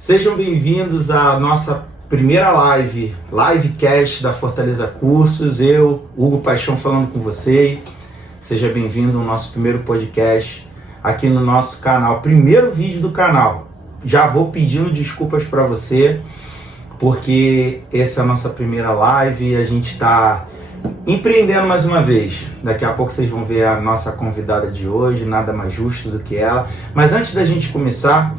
Sejam bem-vindos à nossa primeira livecast da Fortaleza Cursos. Eu, Hugo Paixão, falando com você. Seja bem-vindo ao nosso primeiro podcast aqui no nosso canal. Primeiro vídeo do canal. Já vou pedindo desculpas para você, porque essa é a nossa primeira live e a gente está empreendendo mais uma vez. Daqui a pouco vocês vão ver a nossa convidada de hoje, nada mais justo do que ela. Mas antes da gente começar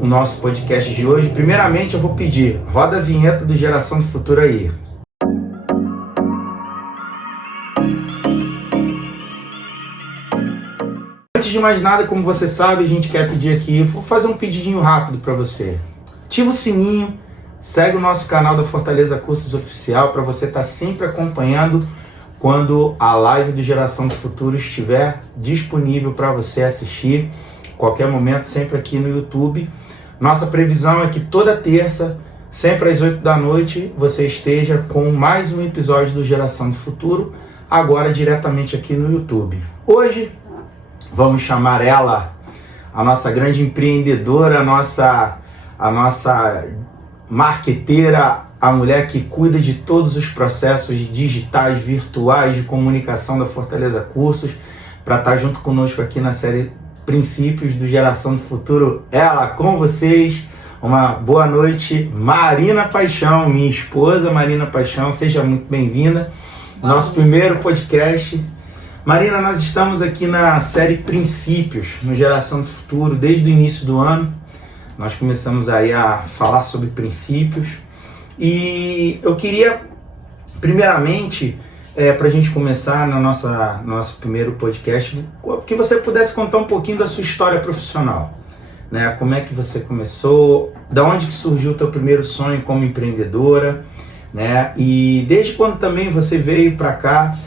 o nosso podcast de hoje, primeiramente eu vou pedir, roda a vinheta do Geração do Futuro aí. Antes de mais nada, como você sabe, a gente quer pedir aqui, vou fazer um pedidinho rápido para você. Ativa o sininho, segue o nosso canal da Fortaleza Cursos Oficial para você estar sempre acompanhando quando a live do Geração do Futuro estiver disponível para você assistir qualquer momento, sempre aqui no YouTube. Nossa previsão é que toda terça, sempre às 8 da noite, você esteja com mais um episódio do Geração do Futuro, agora diretamente aqui no YouTube. Hoje, vamos chamar ela, a nossa grande empreendedora, a nossa marqueteira, a mulher que cuida de todos os processos digitais, virtuais, de comunicação da Fortaleza Cursos, para estar junto conosco aqui na série Princípios do Geração do Futuro. Ela com vocês, uma boa noite, Marina Paixão, minha esposa Marina Paixão, seja muito bem-vinda. Nosso primeiro podcast. Marina, nós estamos aqui na série Princípios no Geração do Futuro, desde o início do ano. Nós começamos aí a falar sobre princípios e eu queria, primeiramente, para a gente começar no nosso primeiro podcast, que você pudesse contar um pouquinho da sua história profissional, né? Como é que você começou, da onde que surgiu o teu primeiro sonho como empreendedora, né? E desde quando também você veio para cá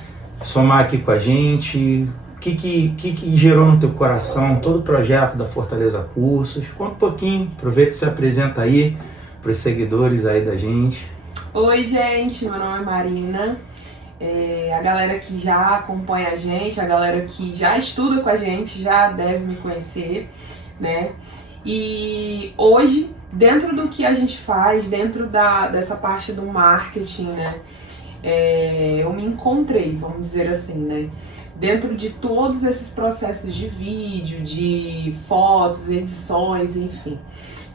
somar aqui com a gente, o que gerou no teu coração todo o projeto da Fortaleza Cursos? Conta um pouquinho, aproveita e se apresenta aí para os seguidores aí da gente. Oi, gente, meu nome é Marina. A galera que já acompanha a gente, a galera que já estuda com a gente já deve me conhecer, né? E hoje, dentro do que a gente faz, dentro dessa parte do marketing, né? Eu me encontrei, vamos dizer assim, né? Dentro de todos esses processos de vídeo, de fotos, edições, enfim.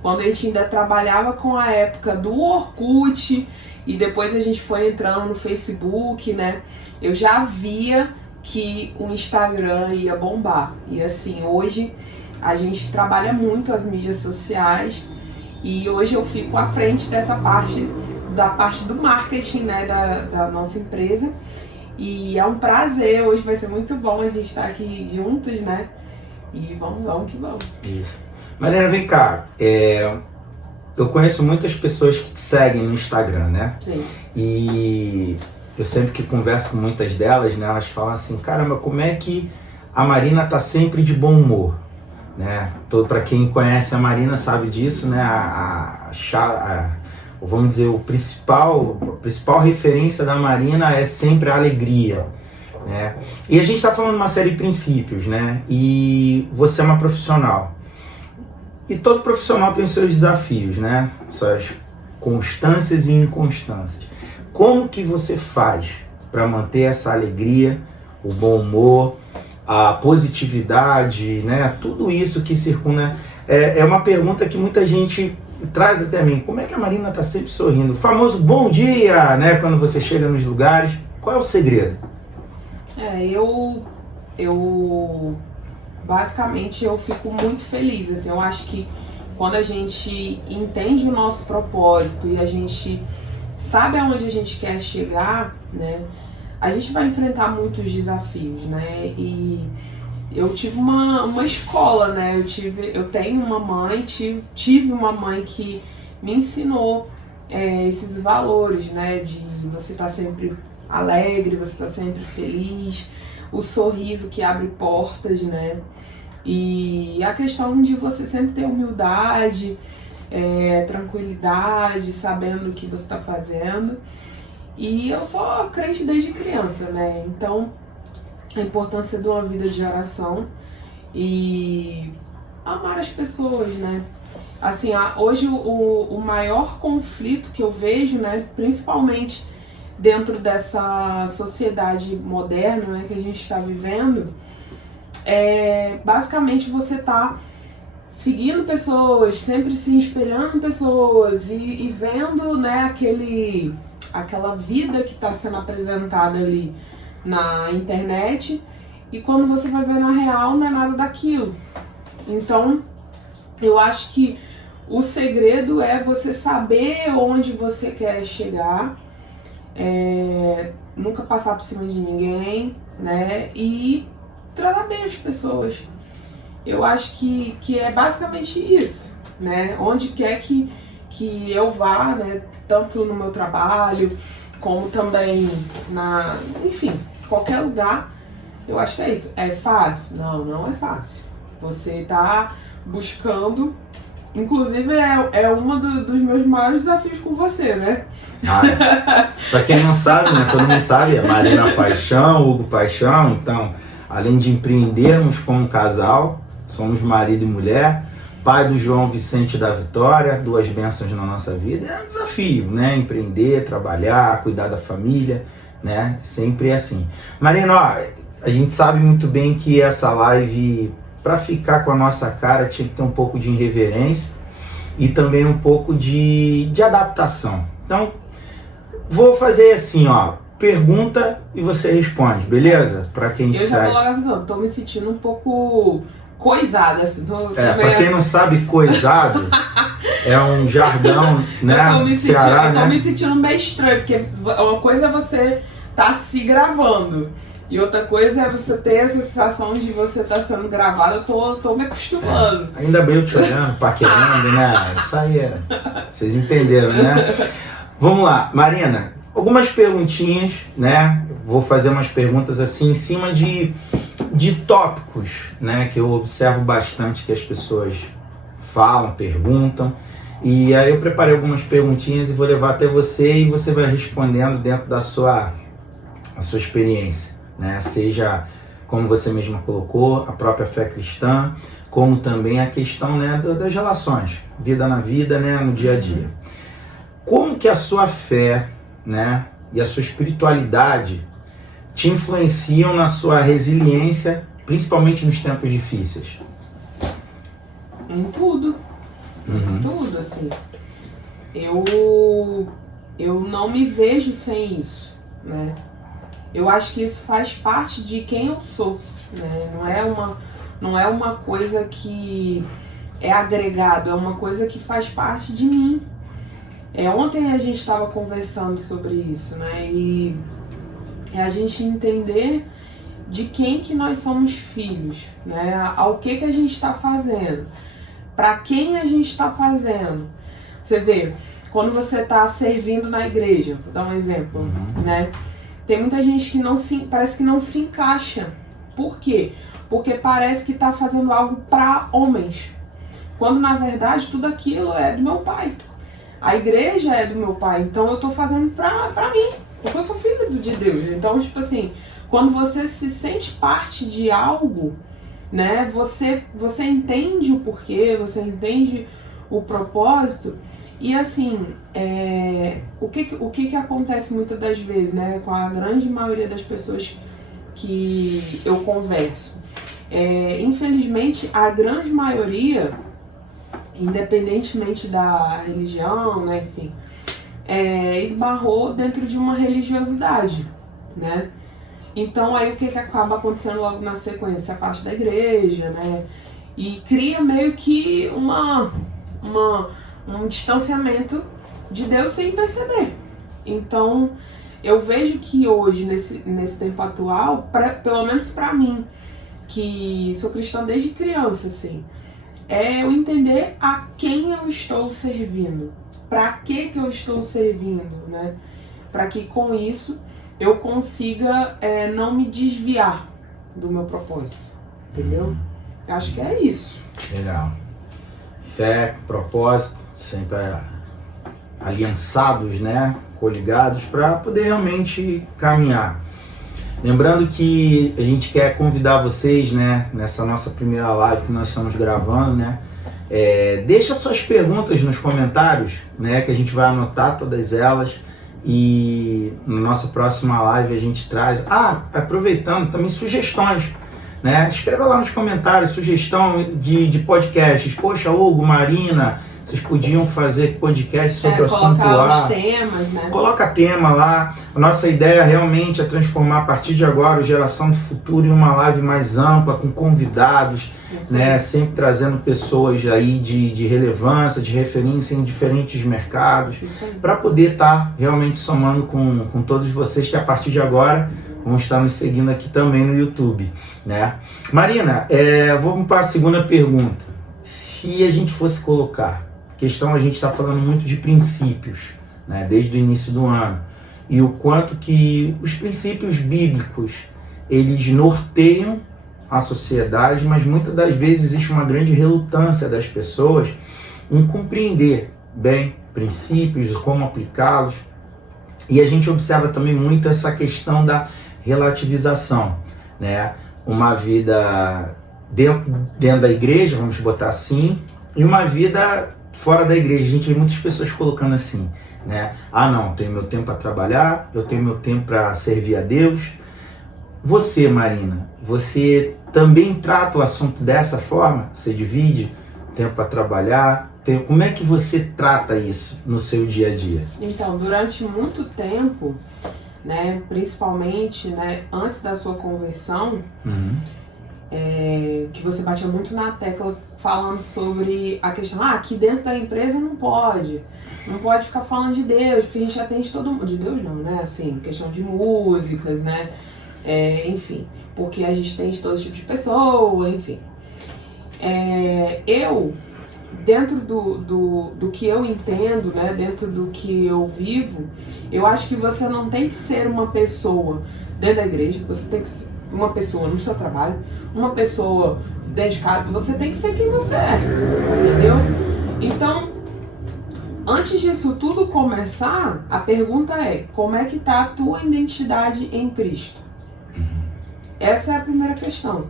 Quando a gente ainda trabalhava com a época do Orkut e depois a gente foi entrando no Facebook, né? Eu já via que o Instagram ia bombar. E assim, hoje a gente trabalha muito as mídias sociais e hoje eu fico à frente dessa parte, da parte do marketing, né? Da nossa empresa. E é um prazer, hoje vai ser muito bom a gente estar aqui juntos, né? E vamos que vamos. Isso. Marina, vem cá, eu conheço muitas pessoas que te seguem no Instagram, né? Sim. E eu sempre que converso com muitas delas, né, elas falam assim, caramba, como é que a Marina tá sempre de bom humor, né? Para quem conhece a Marina sabe disso, né? Vamos dizer, a principal referência da Marina é sempre a alegria, né? E a gente está falando de uma série de princípios, né? E você é uma profissional. E todo profissional tem os seus desafios, né? Suas constâncias e inconstâncias. Como que você faz para manter essa alegria, o bom humor, a positividade, né? Tudo isso que circunda. É uma pergunta que muita gente traz até mim. Como é que a Marina está sempre sorrindo? O famoso bom dia, né? Quando você chega nos lugares. Qual é o segredo? Basicamente eu fico muito feliz, assim, eu acho que quando a gente entende o nosso propósito e a gente sabe aonde a gente quer chegar, né, a gente vai enfrentar muitos desafios, né, e eu tive uma escola, né, eu tenho uma mãe, tive uma mãe que me ensinou esses valores, né, de você estar sempre alegre, você estar sempre feliz, o sorriso que abre portas, né? E a questão de você sempre ter humildade, tranquilidade, sabendo o que você está fazendo. E eu sou crente desde criança, né? Então, a importância de uma vida de oração e amar as pessoas, né? Assim, hoje o maior conflito que eu vejo, né, principalmente dentro dessa sociedade moderna, né, que a gente está vivendo, é basicamente você tá seguindo pessoas, sempre se espelhando em pessoas e vendo, né, aquela vida que está sendo apresentada ali na internet, e quando você vai ver na real não é nada daquilo. Então eu acho que o segredo é você saber onde você quer chegar, nunca passar por cima de ninguém, né, e tratar bem as pessoas. Eu acho que é basicamente isso, né? Onde quer que eu vá, né? Tanto no meu trabalho, como também enfim, qualquer lugar, eu acho que é isso. É fácil? Não, não é fácil. Você tá buscando, inclusive é um dos meus maiores desafios com você, né? Pra quem não sabe, né? Todo mundo sabe, é Marina Paixão, Hugo Paixão. Então, além de empreendermos como casal, somos marido e mulher, pai do João Vicente da Vitória, 2 bênçãos na nossa vida. É um desafio, né? Empreender, trabalhar, cuidar da família, né? Sempre é assim. Marina, ó, a gente sabe muito bem que essa live, para ficar com a nossa cara, tinha que ter um pouco de irreverência e também um pouco de adaptação. Então, vou fazer assim, ó. Pergunta e você responde, beleza? Para quem Eu já vou logo avisando, tô me sentindo um pouco coisada, assim. Pra quem não sabe, coisado é um jargão, né? Eu tô me sentindo meio estranho, porque uma coisa é você tá se gravando, e outra coisa é você ter essa sensação de você tá sendo gravado. Eu tô me acostumando. Ainda bem eu te olhando, paquerando, né? Isso aí vocês entenderam, né? Vamos lá, Marina, algumas perguntinhas, né? Vou fazer umas perguntas assim em cima de tópicos, né, que eu observo bastante que as pessoas falam, perguntam, e aí eu preparei algumas perguntinhas e vou levar até você e você vai respondendo dentro da sua experiência, né, seja como você mesma colocou, a própria fé cristã, como também a questão, né, das relações, vida na vida, né, no dia a dia. Como que a sua fé, né, e a sua espiritualidade te influenciam na sua resiliência, principalmente nos tempos difíceis? Em tudo. Uhum. Em tudo, assim. Eu não me vejo sem isso, né? Eu acho que isso faz parte de quem eu sou, né? Não é uma coisa que é agregado, é uma coisa que faz parte de mim. Ontem a gente estava conversando sobre isso, né? E a gente entender de quem que nós somos filhos, né? Ao que a gente está fazendo, para quem a gente está fazendo. Você vê, quando você está servindo na igreja, vou dar um exemplo, né? Tem muita gente que parece que não se encaixa. Por quê? Porque parece que está fazendo algo para homens, quando na verdade tudo aquilo é do meu pai. A igreja é do meu pai, então eu estou fazendo para mim, porque eu sou filho de Deus. Então, tipo assim, quando você se sente parte de algo, né, você entende o porquê, você entende o propósito. E assim, o que acontece muitas das vezes, né, com a grande maioria das pessoas que eu converso? Infelizmente, a grande maioria, independentemente da religião, né, enfim, esbarrou dentro de uma religiosidade, né? Então aí o que acaba acontecendo logo na sequência? Se afasta da igreja, né? E cria meio que um distanciamento de Deus sem perceber. Então eu vejo que hoje, nesse tempo atual, pelo menos pra mim, que sou cristã desde criança, assim, eu entender a quem eu estou servindo, para que eu estou servindo, né? Para que com isso eu consiga não me desviar do meu propósito, entendeu? Eu acho que é isso. Legal. Fé, propósito, sempre aliançados, né? Coligados para poder realmente caminhar. Lembrando que a gente quer convidar vocês, né, nessa nossa primeira live que nós estamos gravando, né, Deixa suas perguntas nos comentários, né, que a gente vai anotar todas elas e na nossa próxima live a gente traz. Aproveitando também sugestões, né? Escreva lá nos comentários sugestão de podcasts. Poxa, Hugo, Marina, vocês podiam fazer podcast sobre o assunto A. Colocar os temas, né? Coloca tema lá. A nossa ideia realmente é transformar a partir de agora o Geração do Futuro em uma live mais ampla, com convidados, né? Sempre trazendo pessoas aí de relevância, de referência em diferentes mercados, para poder estar realmente somando com todos vocês que a partir de agora vão estar nos seguindo aqui também no YouTube, né? Marina, vamos para a segunda pergunta. Se a gente fosse colocar, a gente está falando muito de princípios, né, desde o início do ano, e o quanto que os princípios bíblicos, eles norteiam a sociedade, mas muitas das vezes existe uma grande relutância das pessoas em compreender bem princípios, como aplicá-los, e a gente observa também muito essa questão da relativização, né? Uma vida dentro da igreja, vamos botar assim, e uma vida fora da igreja. A gente vê muitas pessoas colocando assim, né? Não, tenho meu tempo para trabalhar, eu tenho meu tempo para servir a Deus. Você, Marina, você também trata o assunto dessa forma? Você divide tempo para trabalhar? Como é que você trata isso no seu dia a dia? Então, durante muito tempo, né, principalmente, né, antes da sua conversão, que você batia muito na tecla falando sobre a questão, aqui dentro da empresa não pode ficar falando de Deus, porque a gente atende todo mundo, de Deus não, né, assim, questão de músicas, né, enfim, porque a gente tem todo tipo de pessoa, enfim. Eu, dentro do que eu entendo, né, dentro do que eu vivo, eu acho que você não tem que ser uma pessoa dentro da igreja, você tem que ser uma pessoa no seu trabalho, uma pessoa dedicada, você tem que ser quem você é, entendeu? Então, antes disso tudo começar, a pergunta é, como é que está a tua identidade em Cristo? Essa é a primeira questão.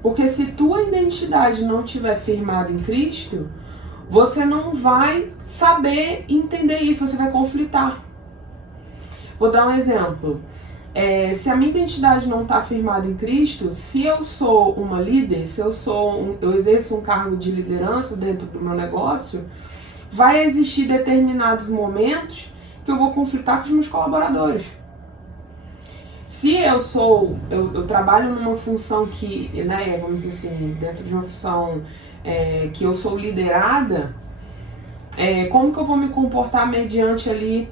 Porque se tua identidade não estiver firmada em Cristo, você não vai saber entender isso, você vai conflitar. Vou dar um exemplo. Se a minha identidade não está firmada em Cristo, se eu sou uma líder, se eu exerço um cargo de liderança dentro do meu negócio, vai existir determinados momentos que eu vou conflitar com os meus colaboradores. Se eu trabalho numa função que, né, vamos dizer assim, dentro de uma função que eu sou liderada, como que eu vou me comportar mediante ali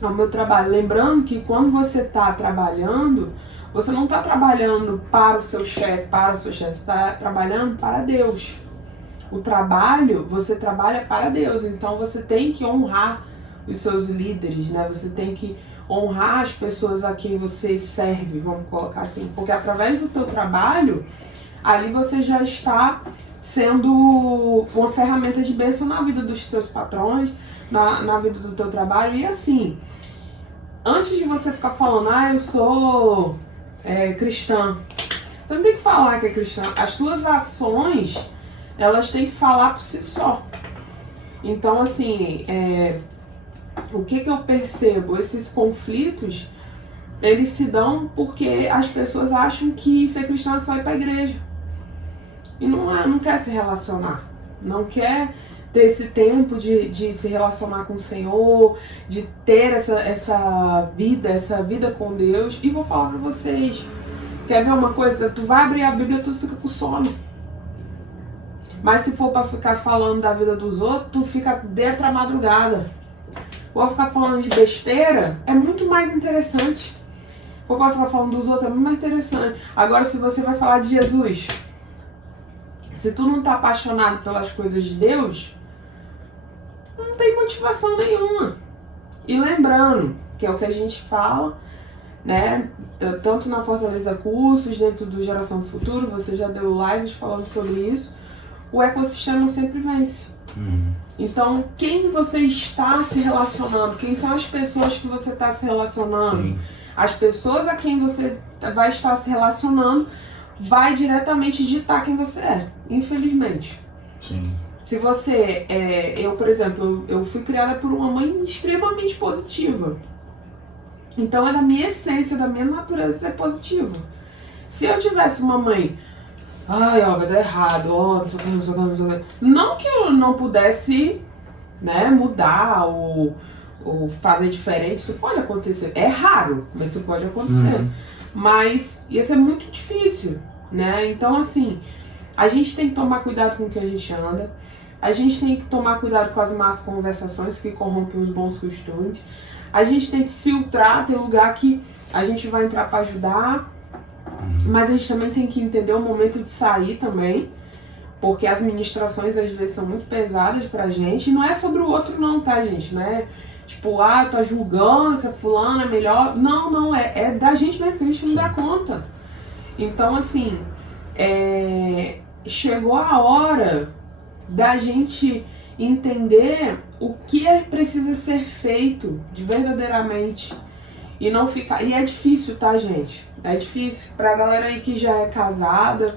ao meu trabalho? Lembrando que quando você está trabalhando, você não está trabalhando para o seu chefe, você está trabalhando para Deus. O trabalho, você trabalha para Deus, então você tem que honrar os seus líderes, né? Você tem que honrar as pessoas a quem você serve, vamos colocar assim, porque através do teu trabalho, ali você já está sendo uma ferramenta de bênção na vida dos seus patrões, na vida do teu trabalho. E assim, antes de você ficar falando, eu sou cristã, você não tem que falar que é cristã, as tuas ações, elas têm que falar por si só. Então assim, o que eu percebo? Esses conflitos, eles se dão porque as pessoas acham que ser cristão é só ir para a igreja. E não quer se relacionar. Não quer ter esse tempo de se relacionar com o Senhor, de ter essa vida com Deus. E vou falar para vocês, quer ver uma coisa? Tu vai abrir a Bíblia e tu fica com sono. Mas se for para ficar falando da vida dos outros, tu fica dentro da madrugada. Ou ficar falando de besteira, é muito mais interessante. Ou para ficar falando dos outros, é muito mais interessante. Agora, se você vai falar de Jesus, se tu não tá apaixonado pelas coisas de Deus, não tem motivação nenhuma. E lembrando, que é o que a gente fala, né, tanto na Fortaleza Cursos, dentro do Geração do Futuro, você já deu lives falando sobre isso, o ecossistema sempre vence. Então, quem você está se relacionando, quem são as pessoas que você está se relacionando, sim, as pessoas a quem você vai estar se relacionando, vai diretamente ditar quem você é, infelizmente. Sim. Se você, eu, por exemplo, eu fui criada por uma mãe extremamente positiva. Então é da minha essência, da minha natureza ser positiva. Se eu tivesse uma mãe, ai, ó, vai dar errado, ó, não sei o que, não sei o que, não sei o que. Não que eu não pudesse, né, mudar ou fazer diferente, isso pode acontecer. É raro, mas isso pode acontecer. Mas ia ser muito difícil, né? Então, assim, a gente tem que tomar cuidado com o que a gente anda. A gente tem que tomar cuidado com as más conversações que corrompem os bons costumes. A gente tem que filtrar, tem lugar que a gente vai entrar para ajudar, mas a gente também tem que entender o momento de sair também, porque as ministrações às vezes são muito pesadas pra gente, e não é sobre o outro não, tá, gente? Não é tipo, tá julgando que a fulana é melhor. Não, é da gente mesmo, que a gente não dá conta. Então, assim, chegou a hora da gente entender o que precisa ser feito de verdadeiramente e não ficar. E é difícil, tá, gente? É difícil pra galera aí que já é casada,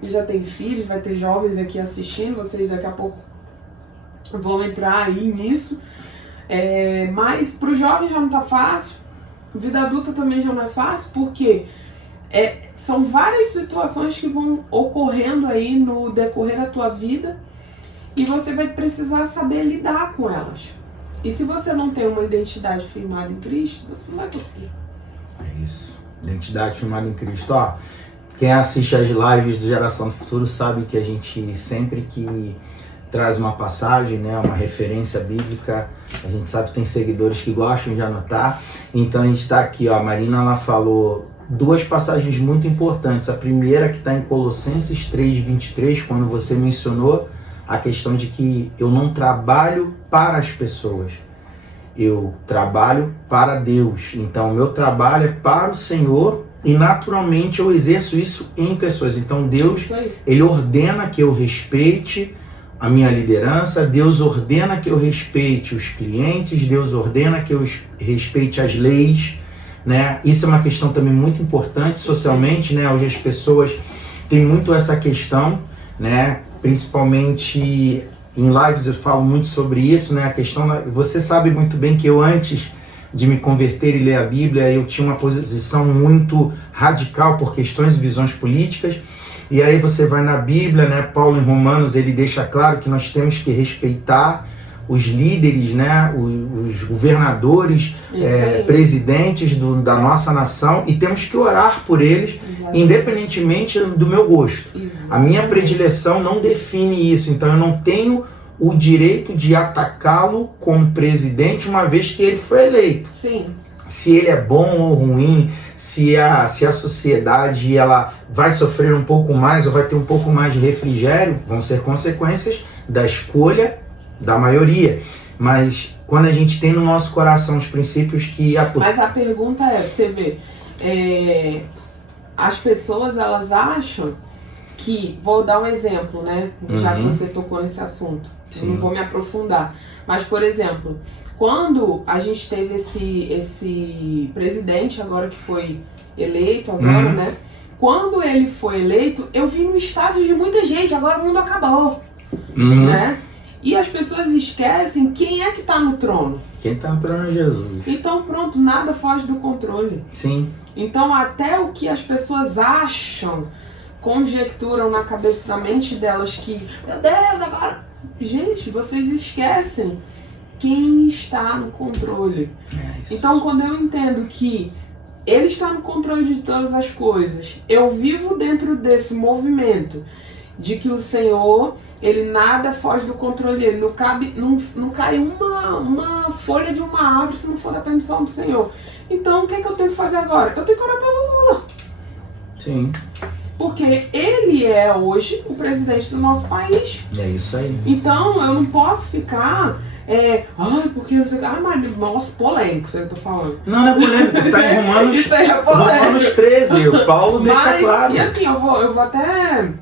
que já tem filhos, vai ter jovens aqui assistindo, vocês daqui a pouco vão entrar aí nisso. Mas pro jovem já não tá fácil, vida adulta também já não é fácil, porque são várias situações que vão ocorrendo aí no decorrer da tua vida e você vai precisar saber lidar com elas. E se você não tem uma identidade firmada em Cristo, você não vai conseguir. É isso, identidade firmada em Cristo. Ó, quem assiste as lives do Geração do Futuro sabe que a gente sempre que traz uma passagem, né, uma referência bíblica, a gente sabe que tem seguidores que gostam de anotar. Então a gente está aqui, ó, a Marina ela falou duas passagens muito importantes. A primeira que está em Colossenses 3:23, quando você mencionou a questão de que eu não trabalho para as pessoas, eu trabalho para Deus. Então o meu trabalho é para o Senhor e naturalmente eu exerço isso em pessoas. Então Deus, ele ordena que eu respeite a minha liderança, Deus ordena que eu respeite os clientes, Deus ordena que eu respeite as leis, né? Isso é uma questão também muito importante socialmente, né? Hoje as pessoas têm muito essa questão, né? Principalmente em lives eu falo muito sobre isso, né? A questão, você sabe muito bem que eu antes de me converter e ler a Bíblia, eu tinha uma posição muito radical por questões e visões políticas. E aí você vai na Bíblia, né? Paulo em Romanos, ele deixa claro que nós temos que respeitar os líderes, né? Os governadores, presidentes da nossa nação, e temos que orar por eles, independentemente do meu gosto. A minha predileção não define isso, então eu não tenho o direito de atacá-lo como presidente uma vez que ele foi eleito. Sim. Se ele é bom ou ruim, se a sociedade ela vai sofrer um pouco mais ou vai ter um pouco mais de refrigério, vão ser consequências da escolha da maioria. Mas quando a gente tem no nosso coração os princípios que... Mas a pergunta você vê, as pessoas elas acham que, vou dar um exemplo, né? Já que você tocou nesse assunto, eu não vou me aprofundar. Mas, por exemplo, quando a gente teve esse presidente agora que foi eleito, agora, né? Quando ele foi eleito, eu vi no estádio de muita gente, agora o mundo acabou, né? E as pessoas esquecem quem é que está no trono. Quem está no trono é Jesus. Então pronto, nada foge do controle. Sim. Então até o que as pessoas acham, conjecturam na cabeça, na mente delas que, meu Deus, agora... Gente, vocês esquecem quem está no controle. Então quando eu entendo que ele está no controle de todas as coisas, eu vivo dentro desse movimento de que o Senhor, ele nada foge do controle dele, não cai uma folha de uma árvore se não for da permissão do Senhor. Então o que é que eu tenho que fazer agora? Eu tenho que orar pelo Lula. Sim. Porque ele é hoje o presidente do nosso país. É isso aí. Então eu não posso ficar... porque não sei o que. Mas nossa, polêmico isso que eu tô falando. Não é polêmico, tá em Romanos, Isso aí é polêmico. Romanos 13, o Paulo deixa claro. E assim, eu vou até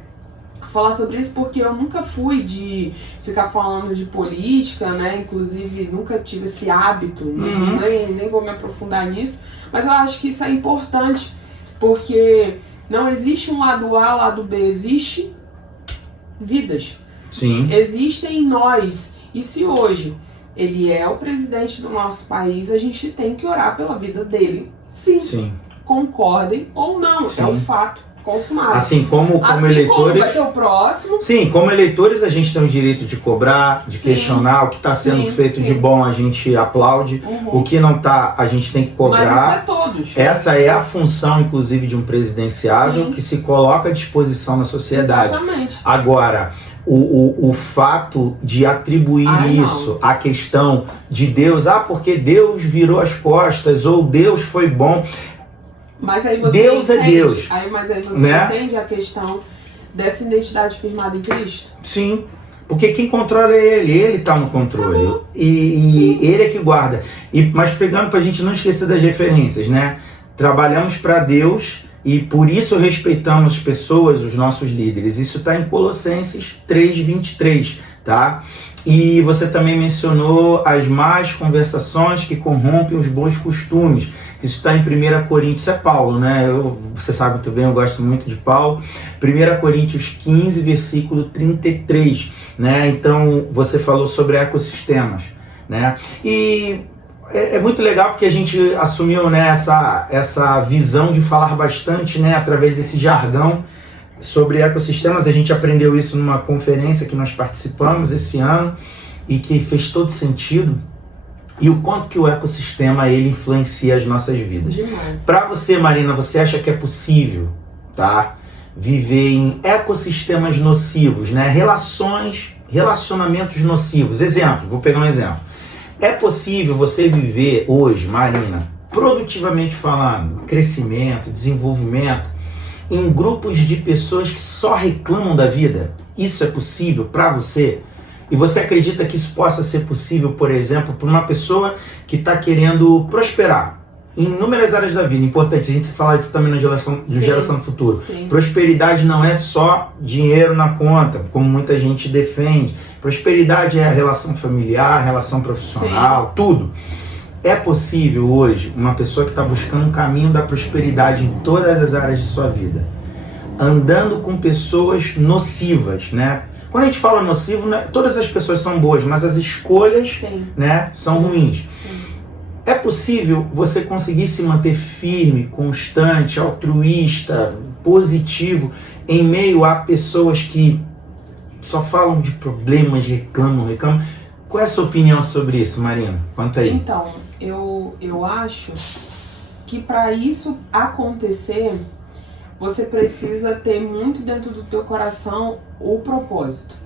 falar sobre isso porque eu nunca fui de ficar falando de política, né? Inclusive nunca tive esse hábito, nem vou me aprofundar nisso. Mas eu acho que isso é importante, porque não existe um lado A, lado B, existe vidas. Sim. Existem em nós. E se hoje ele é o presidente do nosso país, a gente tem que orar pela vida dele. Sim. Sim. Concordem ou não. Sim. É um fato consumado. Assim como assim eleitores. Como vai ter o próximo. Sim, como eleitores a gente tem o direito de cobrar, de questionar. O que está sendo feito de bom a gente aplaude. O que não está, a gente tem que cobrar. Mas isso é todos. Essa é a função, inclusive, de um presidenciável que se coloca à disposição na sociedade. Exatamente. Agora, o fato de atribuir isso à questão de Deus, porque Deus virou as costas, ou Deus foi bom. Mas aí você Deus entende, é Deus. Mas aí você né? entende a questão dessa identidade firmada em Cristo? Sim, porque quem controla é ele está no controle. E ele é que guarda. Mas pegando para a gente não esquecer das referências, né? Trabalhamos para Deus e por isso respeitamos as pessoas, os nossos líderes. Isso está em Colossenses 3:23, tá? E você também mencionou as más conversações que corrompem os bons costumes. Isso está em 1 Coríntios, é Paulo, né? Você sabe muito bem, eu gosto muito de Paulo. 1 Coríntios 15, versículo 33, né? Então, você falou sobre ecossistemas, né? E é muito legal porque a gente assumiu, né, essa visão de falar bastante, né, através desse jargão sobre ecossistemas. A gente aprendeu isso numa conferência que nós participamos esse ano e que fez todo sentido. E o quanto que o ecossistema ele influencia as nossas vidas. Para você, Marina, você acha que é possível, tá, viver em ecossistemas nocivos, né? Relacionamentos nocivos. Exemplo, vou pegar um exemplo. É possível você viver hoje, Marina, produtivamente falando, crescimento, desenvolvimento, em grupos de pessoas que só reclamam da vida? Isso é possível para você? E você acredita que isso possa ser possível, por exemplo, para uma pessoa que está querendo prosperar em inúmeras áreas da vida? Importante a gente falar disso também na geração do futuro. Sim. Prosperidade não é só dinheiro na conta, como muita gente defende. Prosperidade é a relação familiar, relação profissional, tudo. É possível hoje uma pessoa que está buscando um caminho da prosperidade em todas as áreas de sua vida, andando com pessoas nocivas, né? Quando a gente fala nocivo, né, todas as pessoas são boas, mas as escolhas, né, são ruins. É possível você conseguir se manter firme, constante, altruísta, positivo, em meio a pessoas que só falam de problemas, reclamam. Qual é a sua opinião sobre isso, Marina? Conta aí. Então, eu acho que para isso acontecer, você precisa ter muito dentro do teu coração o propósito.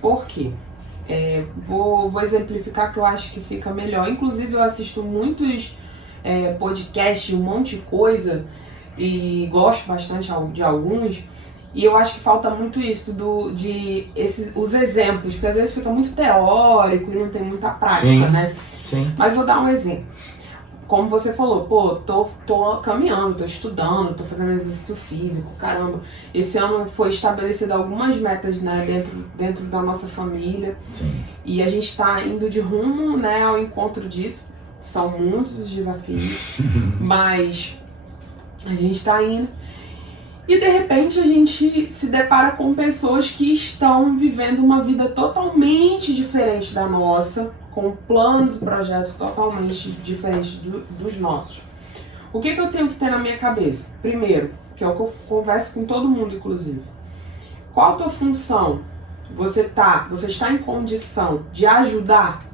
Por quê? Vou exemplificar que eu acho que fica melhor. Inclusive eu assisto muitos podcasts, um monte de coisa, e gosto bastante de alguns, e eu acho que falta muito isso, os exemplos, porque às vezes fica muito teórico e não tem muita prática, né? Sim. Mas vou dar um exemplo. Como você falou, tô caminhando, tô estudando, tô fazendo exercício físico, caramba. Esse ano foi estabelecido algumas metas, né, dentro da nossa família. Sim. E a gente tá indo de rumo, né, ao encontro disso. São muitos os desafios, mas a gente tá indo. E de repente a gente se depara com pessoas que estão vivendo uma vida totalmente diferente da nossa, com planos e projetos totalmente diferentes dos nossos. O que eu tenho que ter na minha cabeça? Primeiro, que é o que eu converso com todo mundo, inclusive. Qual a tua função? Você está em condição de ajudar?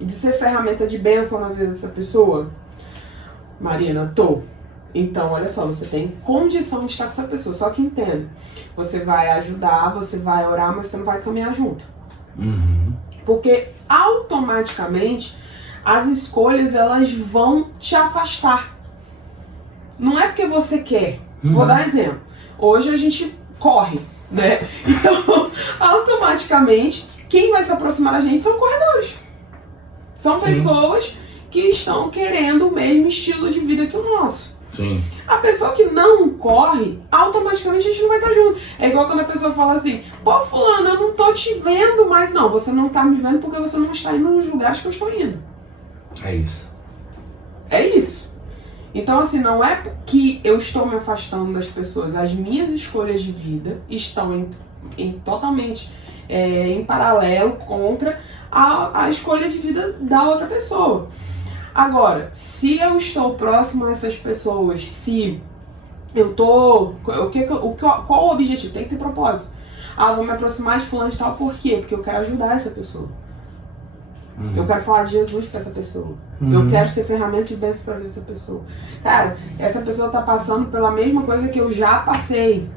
De ser ferramenta de bênção na vida dessa pessoa? Marina, tô. Então, olha só, você tem condição de estar com essa pessoa. Só que entenda, você vai ajudar, você vai orar, mas você não vai caminhar junto. Porque automaticamente as escolhas elas vão te afastar. Não é porque você quer. Vou dar um exemplo. Hoje a gente corre, né? Então, automaticamente, quem vai se aproximar da gente são corredores. São pessoas que estão querendo o mesmo estilo de vida que o nosso. Sim. A pessoa que não corre, automaticamente a gente não vai estar junto. É igual quando a pessoa fala assim, pô, fulano, eu não tô te vendo mais. Não, você não tá me vendo porque você não está indo nos lugares que eu estou indo. É isso. É isso. Então, assim, não é que eu estou me afastando das pessoas. As minhas escolhas de vida estão totalmente em paralelo contra a escolha de vida da outra pessoa. Agora, se eu estou próximo a essas pessoas, se eu tô... Qual o objetivo? Tem que ter propósito. Vou me aproximar de fulano de tal, por quê? Porque eu quero ajudar essa pessoa. Eu quero falar de Jesus pra essa pessoa. Eu quero ser ferramenta de bênção pra essa pessoa. Cara, essa pessoa tá passando pela mesma coisa que eu já passei.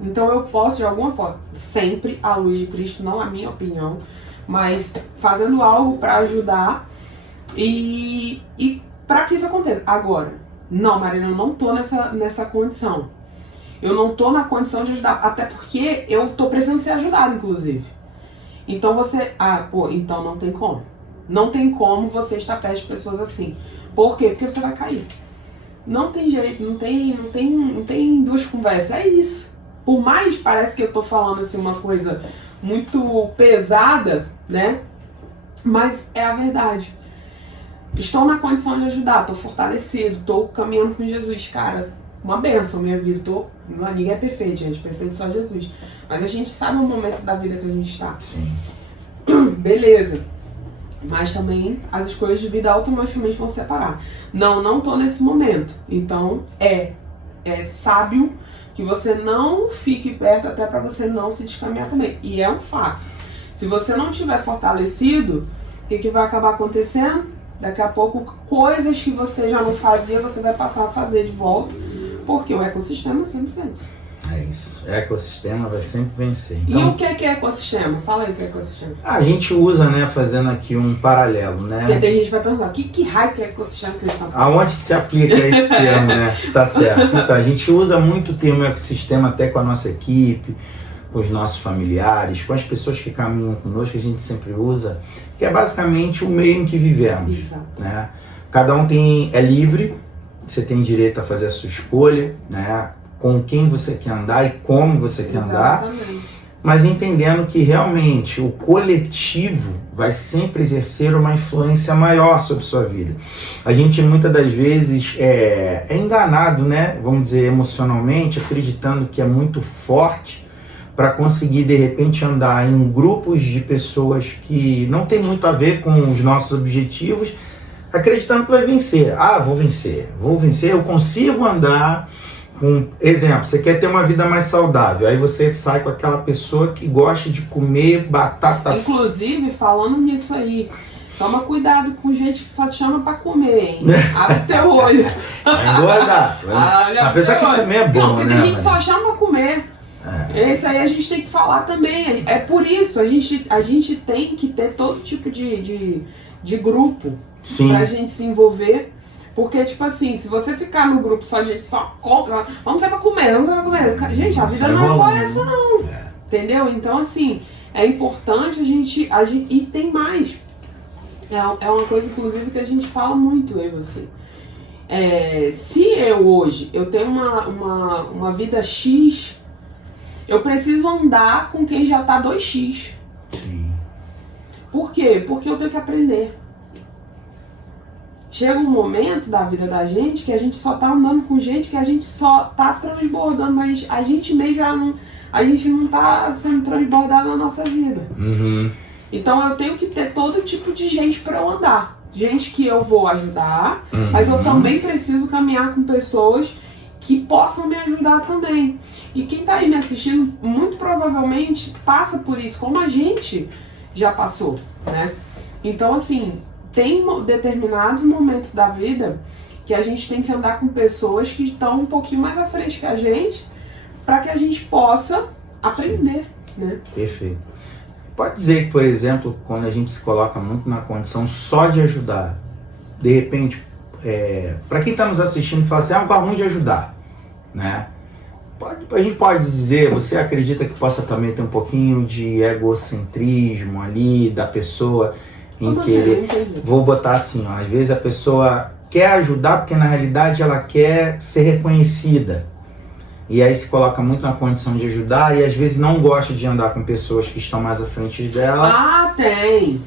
Então eu posso, de alguma forma, sempre à luz de Cristo, não a minha opinião, mas fazendo algo pra ajudar e pra que isso aconteça. Agora, não, Marina, eu não tô nessa condição. Eu não tô na condição de ajudar, até porque eu tô precisando ser ajudado, inclusive. Então você... então não tem como. Não tem como você estar perto de pessoas assim. Por quê? Porque você vai cair. Não tem jeito, não tem duas conversas, é isso. Por mais parece que eu tô falando assim uma coisa muito pesada, né? Mas é a verdade. Estou na condição de ajudar, estou fortalecido, estou caminhando com Jesus, cara. Uma bênção minha vida. Ninguém é perfeito, gente. Perfeito só Jesus. Mas a gente sabe o momento da vida que a gente está. Sim. Beleza. Mas também as escolhas de vida automaticamente vão separar. Não tô nesse momento. Então é sábio que você não fique perto até para você não se descaminhar também. E é um fato. Se você não tiver fortalecido, o que vai acabar acontecendo? Daqui a pouco, coisas que você já não fazia, você vai passar a fazer de volta. Porque o ecossistema sempre vence. É isso. O ecossistema vai sempre vencer. Então, e o que é ecossistema? Fala aí o que é ecossistema. A gente usa, né, fazendo aqui um paralelo, né? Porque tem gente que vai perguntar, que raio que é ecossistema que eles estão falando? Aonde que se aplica esse termo, né? Tá certo. Então, a gente usa muito o termo ecossistema até com a nossa equipe, com os nossos familiares, com as pessoas que caminham conosco, a gente sempre usa, que é basicamente o meio em que vivemos. Exato. Né? Cada um é livre, você tem direito a fazer a sua escolha, né? Com quem você quer andar e como você quer andar, mas entendendo que realmente o coletivo vai sempre exercer uma influência maior sobre sua vida. A gente muitas das vezes é enganado, né? Vamos dizer, emocionalmente, acreditando que é muito forte para conseguir de repente andar em grupos de pessoas que não tem muito a ver com os nossos objetivos, acreditando que vai vencer. Vou vencer, eu consigo andar. Exemplo, você quer ter uma vida mais saudável, aí você sai com aquela pessoa que gosta de comer batata. Inclusive, falando nisso aí, toma cuidado com gente que só te chama pra comer, hein? Abre teu olho. Vai engordar. Apesar que comer é bom, porque né? Tem gente que só chama pra comer. Isso aí a gente tem que falar também. É por isso, a gente tem que ter todo tipo de grupo. Sim. Pra gente se envolver. Porque, tipo assim, se você ficar no grupo só de gente só compra, vamos sair pra comer. Gente, a vida não é só essa, não. Entendeu? Então, assim, é importante a gente. E tem mais. É uma coisa, inclusive, que a gente fala muito, eu e você. Se eu hoje tenho uma vida X, eu preciso andar com quem já tá 2x. Sim. Por quê? Porque eu tenho que aprender. Chega um momento da vida da gente que a gente só tá andando com gente que a gente só tá transbordando, mas a gente mesmo a gente não tá sendo transbordado na nossa vida. Uhum. Então eu tenho que ter todo tipo de gente para eu andar. Gente que eu vou ajudar, mas eu também preciso caminhar com pessoas que possam me ajudar também. E quem tá aí me assistindo, muito provavelmente passa por isso, como a gente já passou, né? Então, assim, tem determinados momentos da vida que a gente tem que andar com pessoas que estão um pouquinho mais à frente que a gente, para que a gente possa aprender, né? Perfeito. Pode dizer que, por exemplo, quando a gente se coloca muito na condição só de ajudar, de repente, para quem está nos assistindo, fala assim, é ruim de ajudar, né? A gente pode dizer, você acredita que possa também ter um pouquinho de egocentrismo ali da pessoa em querer, vou botar assim, às vezes a pessoa quer ajudar porque na realidade ela quer ser reconhecida. E aí se coloca muito na condição de ajudar e às vezes não gosta de andar com pessoas que estão mais à frente dela. Tem,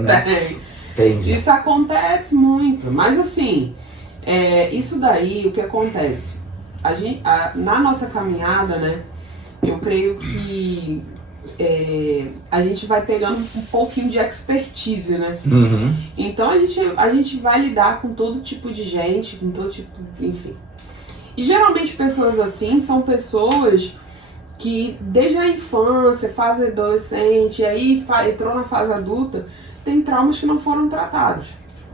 né? Tem. Isso acontece muito, mas assim, isso daí, o que acontece? Na nossa caminhada, né, eu creio que a gente vai pegando um pouquinho de expertise, né? Uhum. Então a gente vai lidar com todo tipo de gente, com todo tipo, enfim. E geralmente pessoas assim são pessoas que desde a infância, fase adolescente, e aí entrou na fase adulta, tem traumas que não foram tratados.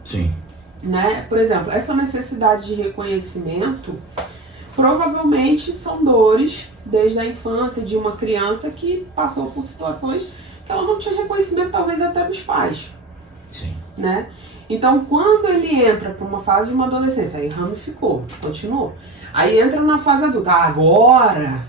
Sim. Né? Por exemplo, essa necessidade de reconhecimento provavelmente são dores desde a infância de uma criança que passou por situações que ela não tinha reconhecimento, talvez até dos pais. Sim. Né? Então, quando ele entra para uma fase de uma adolescência, aí ramificou, continuou. Aí entra na fase adulta. Agora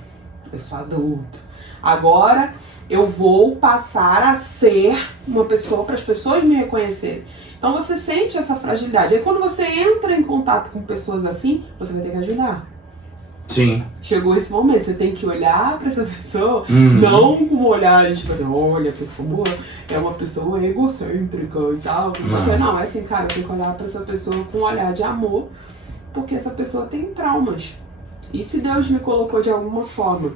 eu sou adulto. Agora eu vou passar a ser uma pessoa para as pessoas me reconhecerem. Então você sente essa fragilidade. Aí quando você entra em contato com pessoas assim, você vai ter que ajudar. Sim. Chegou esse momento, você tem que olhar para essa pessoa, não com um olhar tipo assim, olha, a pessoa é uma pessoa egocêntrica e tal. Não, é assim, cara, eu tenho que olhar para essa pessoa com um olhar de amor, porque essa pessoa tem traumas. E se Deus me colocou de alguma forma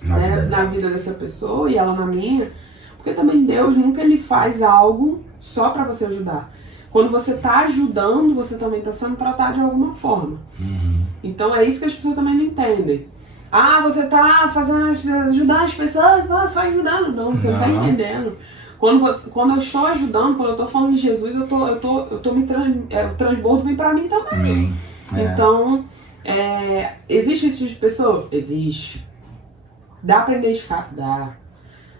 na vida dessa pessoa e ela na minha, porque também Deus nunca ele faz algo só para você ajudar. Quando você está ajudando, você também está sendo tratado de alguma forma. Então é isso que as pessoas também não entendem. Ah, você está fazendo ajudar as pessoas, só ajudando. Não, você não está entendendo. Quando eu estou ajudando, quando eu estou falando de Jesus, o transbordo vem para mim também. Então, existe esse tipo de pessoa? Existe. Dá para identificar? Dá.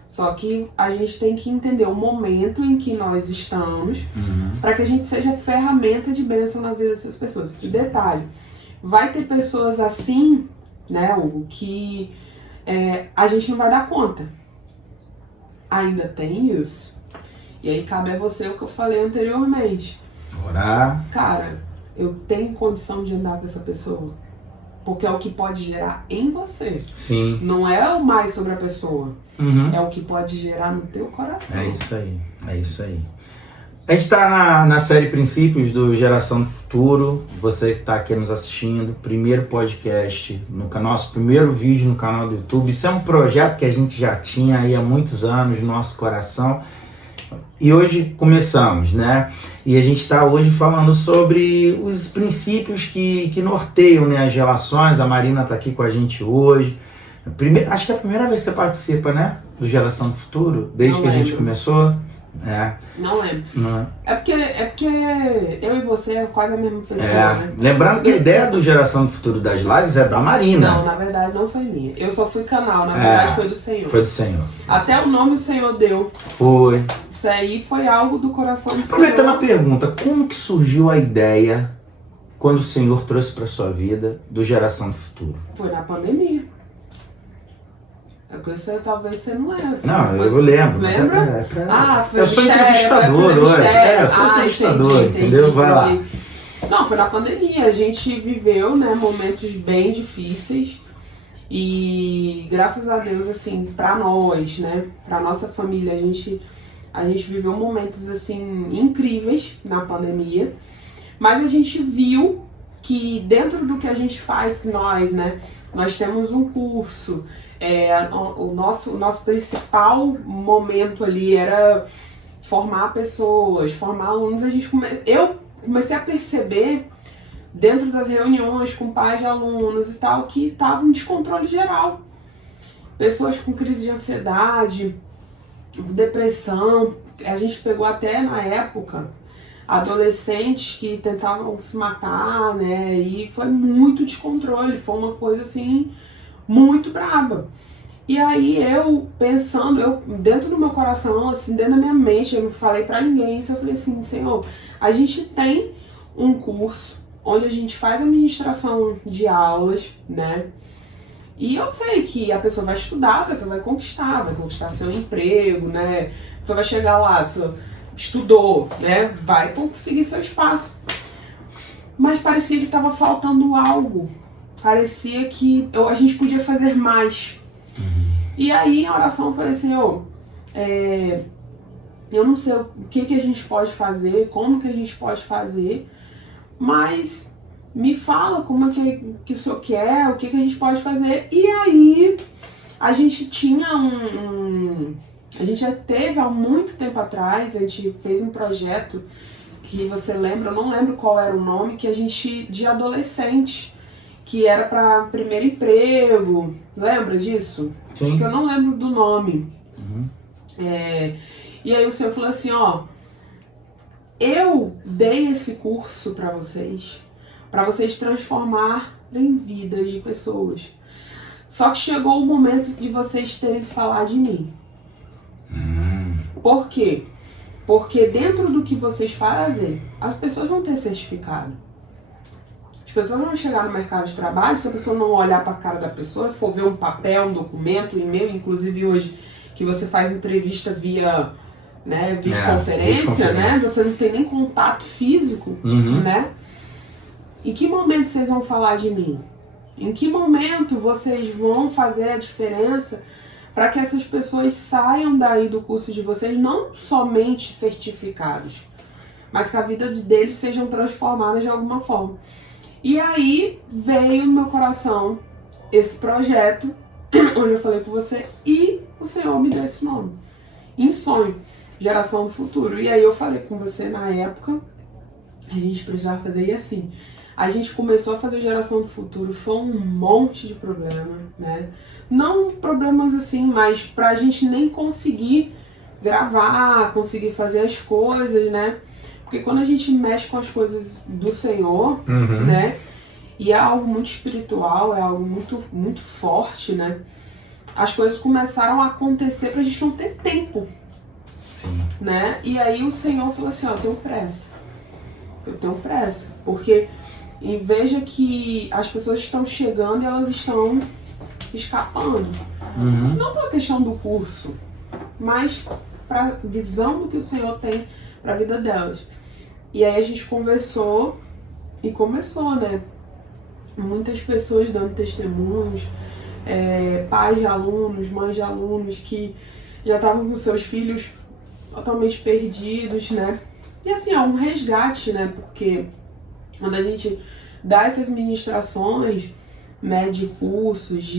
Só que a gente tem que entender o momento em que nós estamos para que a gente seja ferramenta de bênção na vida dessas pessoas. E detalhe, vai ter pessoas assim, né, Hugo, que a gente não vai dar conta. Ainda tem isso. E aí cabe a você o que eu falei anteriormente. Orar. Cara, eu tenho condição de andar com essa pessoa. Porque é o que pode gerar em você. Sim. Não é o mais sobre a pessoa. É o que pode gerar no teu coração. É isso aí. É isso aí. A gente está na série Princípios do Geração do Futuro. Você que está aqui nos assistindo, primeiro podcast, nosso primeiro vídeo no canal do YouTube. Isso é um projeto que a gente já tinha aí há muitos anos no nosso coração. E hoje começamos, né? E a gente está hoje falando sobre os princípios que norteiam, né, as relações. A Marina está aqui com a gente hoje. Acho que é a primeira vez que você participa, né? Do Geração do Futuro, desde Não que a gente lembro. começou. Não lembro. Não é? É porque eu e você é quase a mesma pessoa, né? Lembrando que a ideia do Geração do Futuro das lives é da Marina. Não, na verdade não foi minha. Eu só fui canal, na verdade foi do Senhor. Foi do Senhor. Até o nome o Senhor deu. Foi. Isso aí foi algo do coração do Senhor. Aproveitando a pergunta, como que surgiu a ideia quando o Senhor trouxe para sua vida do Geração do Futuro? Foi na pandemia. Talvez você não lembra. Não, eu lembro. Mas lembra? Eu sou entrevistador hoje. Eu sou entrevistador, entendeu? Vai lá. Não, foi na pandemia. A gente viveu, né, momentos bem difíceis. E graças a Deus, assim, pra nós, né, pra nossa família, a gente viveu momentos, assim, incríveis na pandemia. Mas a gente viu que dentro do que a gente faz, nós temos um curso. O nosso principal momento ali era formar pessoas, formar alunos. Eu comecei a perceber dentro das reuniões com pais de alunos e tal que estava um descontrole geral. Pessoas com crise de ansiedade, depressão. A gente pegou até na época adolescentes que tentavam se matar, né? E foi muito descontrole, foi uma coisa assim muito braba. E aí eu pensando, dentro do meu coração, assim, dentro da minha mente, eu não falei pra ninguém isso, eu falei assim, Senhor, a gente tem um curso onde a gente faz administração de aulas, né? E eu sei que a pessoa vai estudar, a pessoa vai conquistar seu emprego, né? A pessoa vai chegar lá, a pessoa estudou, né? Vai conseguir seu espaço. Mas parecia que estava faltando algo. Parecia que a gente podia fazer mais. E aí, em oração, eu falei, Senhor, eu não sei o que a gente pode fazer, como que a gente pode fazer, mas me fala como é que o Senhor quer, o que a gente pode fazer. E aí, A gente tinha a gente já teve há muito tempo atrás, a gente fez um projeto que você lembra, eu não lembro qual era o nome, que a gente, de adolescente, que era para primeiro emprego, lembra disso? Sim. Que eu não lembro do nome. Uhum. E aí o senhor falou assim, ó, eu dei esse curso para vocês transformarem vidas de pessoas. Só que chegou o momento de vocês terem que falar de mim. Por quê? Porque dentro do que vocês fazem, as pessoas vão ter certificado. As pessoas vão chegar no mercado de trabalho, se a pessoa não olhar para a cara da pessoa, for ver um papel, um documento, um e-mail, inclusive hoje que você faz entrevista via, né, videoconferência, né? Você não tem nem contato físico, né? Em que momento vocês vão falar de mim? Em que momento vocês vão fazer a diferença para que essas pessoas saiam daí do curso de vocês não somente certificados, mas que a vida deles sejam transformadas de alguma forma? E aí veio no meu coração esse projeto, onde eu falei com você, e o Senhor me deu esse nome, em sonho, Geração do Futuro. E aí eu falei com você na época, a gente precisava fazer, e assim, a gente começou a fazer Geração do Futuro, foi um monte de problema, né? Não problemas assim, mas pra gente nem conseguir gravar, conseguir fazer as coisas, né? Porque quando a gente mexe com as coisas do Senhor, né? E é algo muito espiritual, é algo muito, muito forte, né? As coisas começaram a acontecer pra gente não ter tempo. Sim. Né? E aí o Senhor falou assim, ó, eu tenho pressa. Porque veja que as pessoas estão chegando e elas estão escapando. Não pela questão do curso, mas para visão do que o Senhor tem para a vida delas. E aí a gente conversou e começou, né? Muitas pessoas dando testemunhos, pais de alunos, mães de alunos que já estavam com seus filhos totalmente perdidos, né? E assim, é um resgate, né? Porque quando a gente dá essas ministrações, né, de cursos,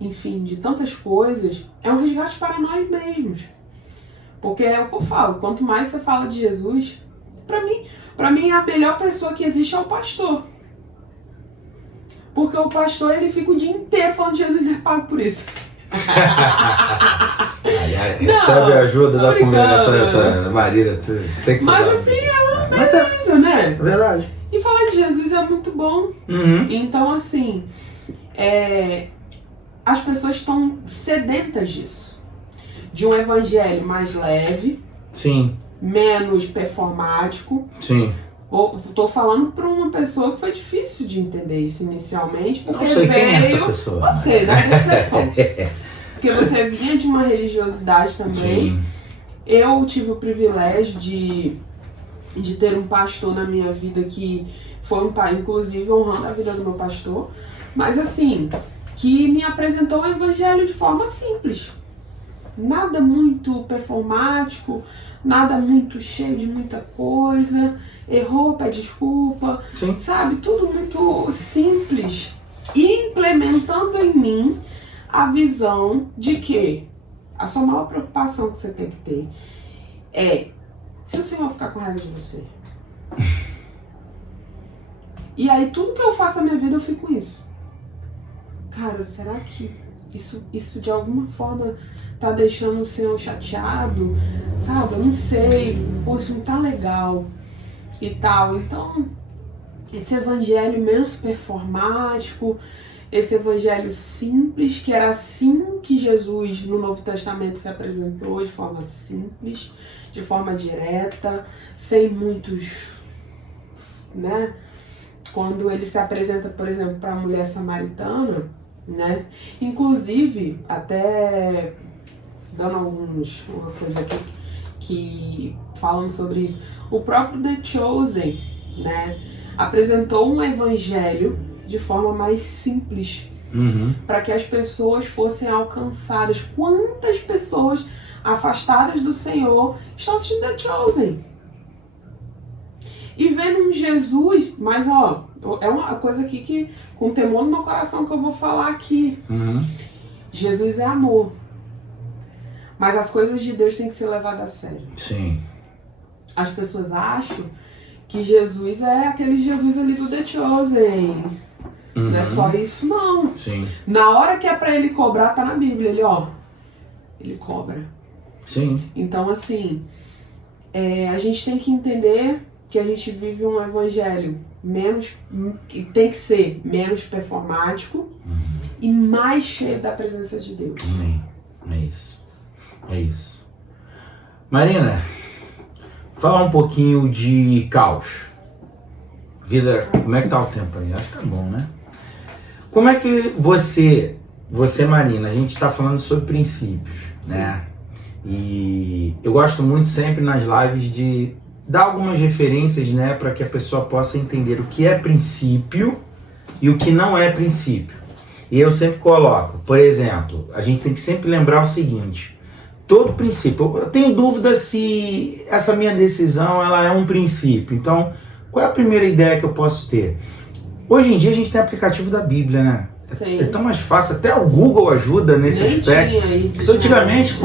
enfim, de tantas coisas, é um resgate para nós mesmos. Porque é o que eu falo, quanto mais você fala de Jesus, pra mim a melhor pessoa que existe é o pastor. Porque o pastor, ele fica o dia inteiro falando de Jesus e ele é pago por isso. Recebe a ajuda da comunidade da Marina, você tem que falar. Mas assim, é uma beleza, né? É verdade. E falar de Jesus é muito bom. Então, assim, as pessoas estão sedentas disso. De um evangelho mais leve, Sim. menos performático. Sim. Tô falando para uma pessoa que foi difícil de entender isso inicialmente, porque não sei quem é essa pessoa. Você, né? Exceções. Porque você vinha de uma religiosidade também. Sim. Eu tive o privilégio de ter um pastor na minha vida que foi um pai, inclusive honrando a vida do meu pastor, mas assim, que me apresentou o evangelho de forma simples. Nada muito performático, nada muito cheio de muita coisa, errou, pede desculpa, Sim. sabe? Tudo muito simples. E implementando em mim a visão de que a sua maior preocupação que você tem que ter é se o Senhor ficar com raiva de você. E aí tudo que eu faço na minha vida eu fico com isso. Cara, será que isso de alguma forma tá deixando o Senhor chateado? Sabe? Eu não sei. Pô, isso não tá legal. E tal. Então, esse evangelho menos performático, esse evangelho simples, que era assim que Jesus no Novo Testamento se apresentou, de forma simples, de forma direta, sem muitos, né? Quando ele se apresenta, por exemplo, para a mulher samaritana, né? Inclusive, até dando uma coisa aqui que falando sobre isso, o próprio The Chosen, né, apresentou um evangelho de forma mais simples, para que as pessoas fossem alcançadas. Quantas pessoas afastadas do Senhor estão assistindo The Chosen? E vendo um Jesus, mas ó, é uma coisa aqui que com temor no meu coração que eu vou falar aqui. Jesus é amor. Mas as coisas de Deus têm que ser levadas a sério. Sim. As pessoas acham que Jesus é aquele Jesus ali do The Chosen. Uhum. Não é só isso, não. Sim. Na hora que é pra ele cobrar, tá na Bíblia. Ele cobra. Sim. Então, assim, a gente tem que entender que a gente vive um evangelho que tem que ser menos performático e mais cheio da presença de Deus. Amém. É isso. É isso. Marina, fala um pouquinho de caos. Vida, como é que tá o tempo aí? Acho que tá bom, né? Como é que você, Marina, a gente tá falando sobre princípios, né? E eu gosto muito sempre nas lives de dar algumas referências, né, para que a pessoa possa entender o que é princípio e o que não é princípio. E eu sempre coloco, por exemplo, a gente tem que sempre lembrar o seguinte: todo princípio, eu tenho dúvida se essa minha decisão ela é um princípio. Então, qual é a primeira ideia que eu posso ter? Hoje em dia a gente tem aplicativo da Bíblia, né? É tão mais fácil, até o Google ajuda nesse aspecto. Isso antigamente,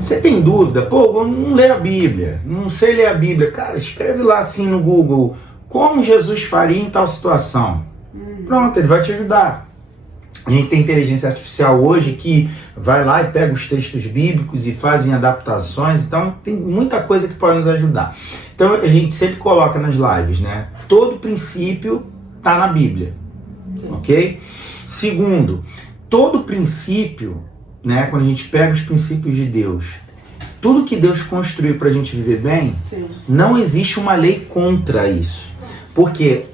você tem dúvida, eu não leio a Bíblia, não sei ler a Bíblia. Cara, escreve lá assim no Google, como Jesus faria em tal situação. Pronto, ele vai te ajudar. A gente tem inteligência artificial hoje que vai lá e pega os textos bíblicos e fazem adaptações, então tem muita coisa que pode nos ajudar. Então a gente sempre coloca nas lives, né? Todo princípio está na Bíblia, ok? Segundo, todo princípio, né, quando a gente pega os princípios de Deus, tudo que Deus construiu para a gente viver bem, não existe uma lei contra isso. Porque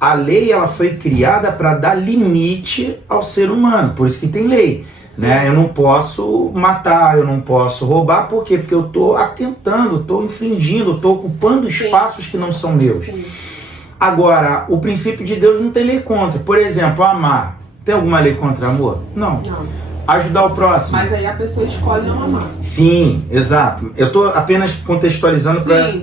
a lei ela foi criada para dar limite ao ser humano, por isso que tem lei. Né? Eu não posso matar, eu não posso roubar, por quê? Porque eu estou atentando, estou infringindo, estou ocupando espaços que não são meus. Agora, o princípio de Deus não tem lei contra. Por exemplo, amar. Tem alguma lei contra amor? Não. Ajudar o próximo. Mas aí a pessoa escolhe não amar. Sim, exato. Eu estou apenas contextualizando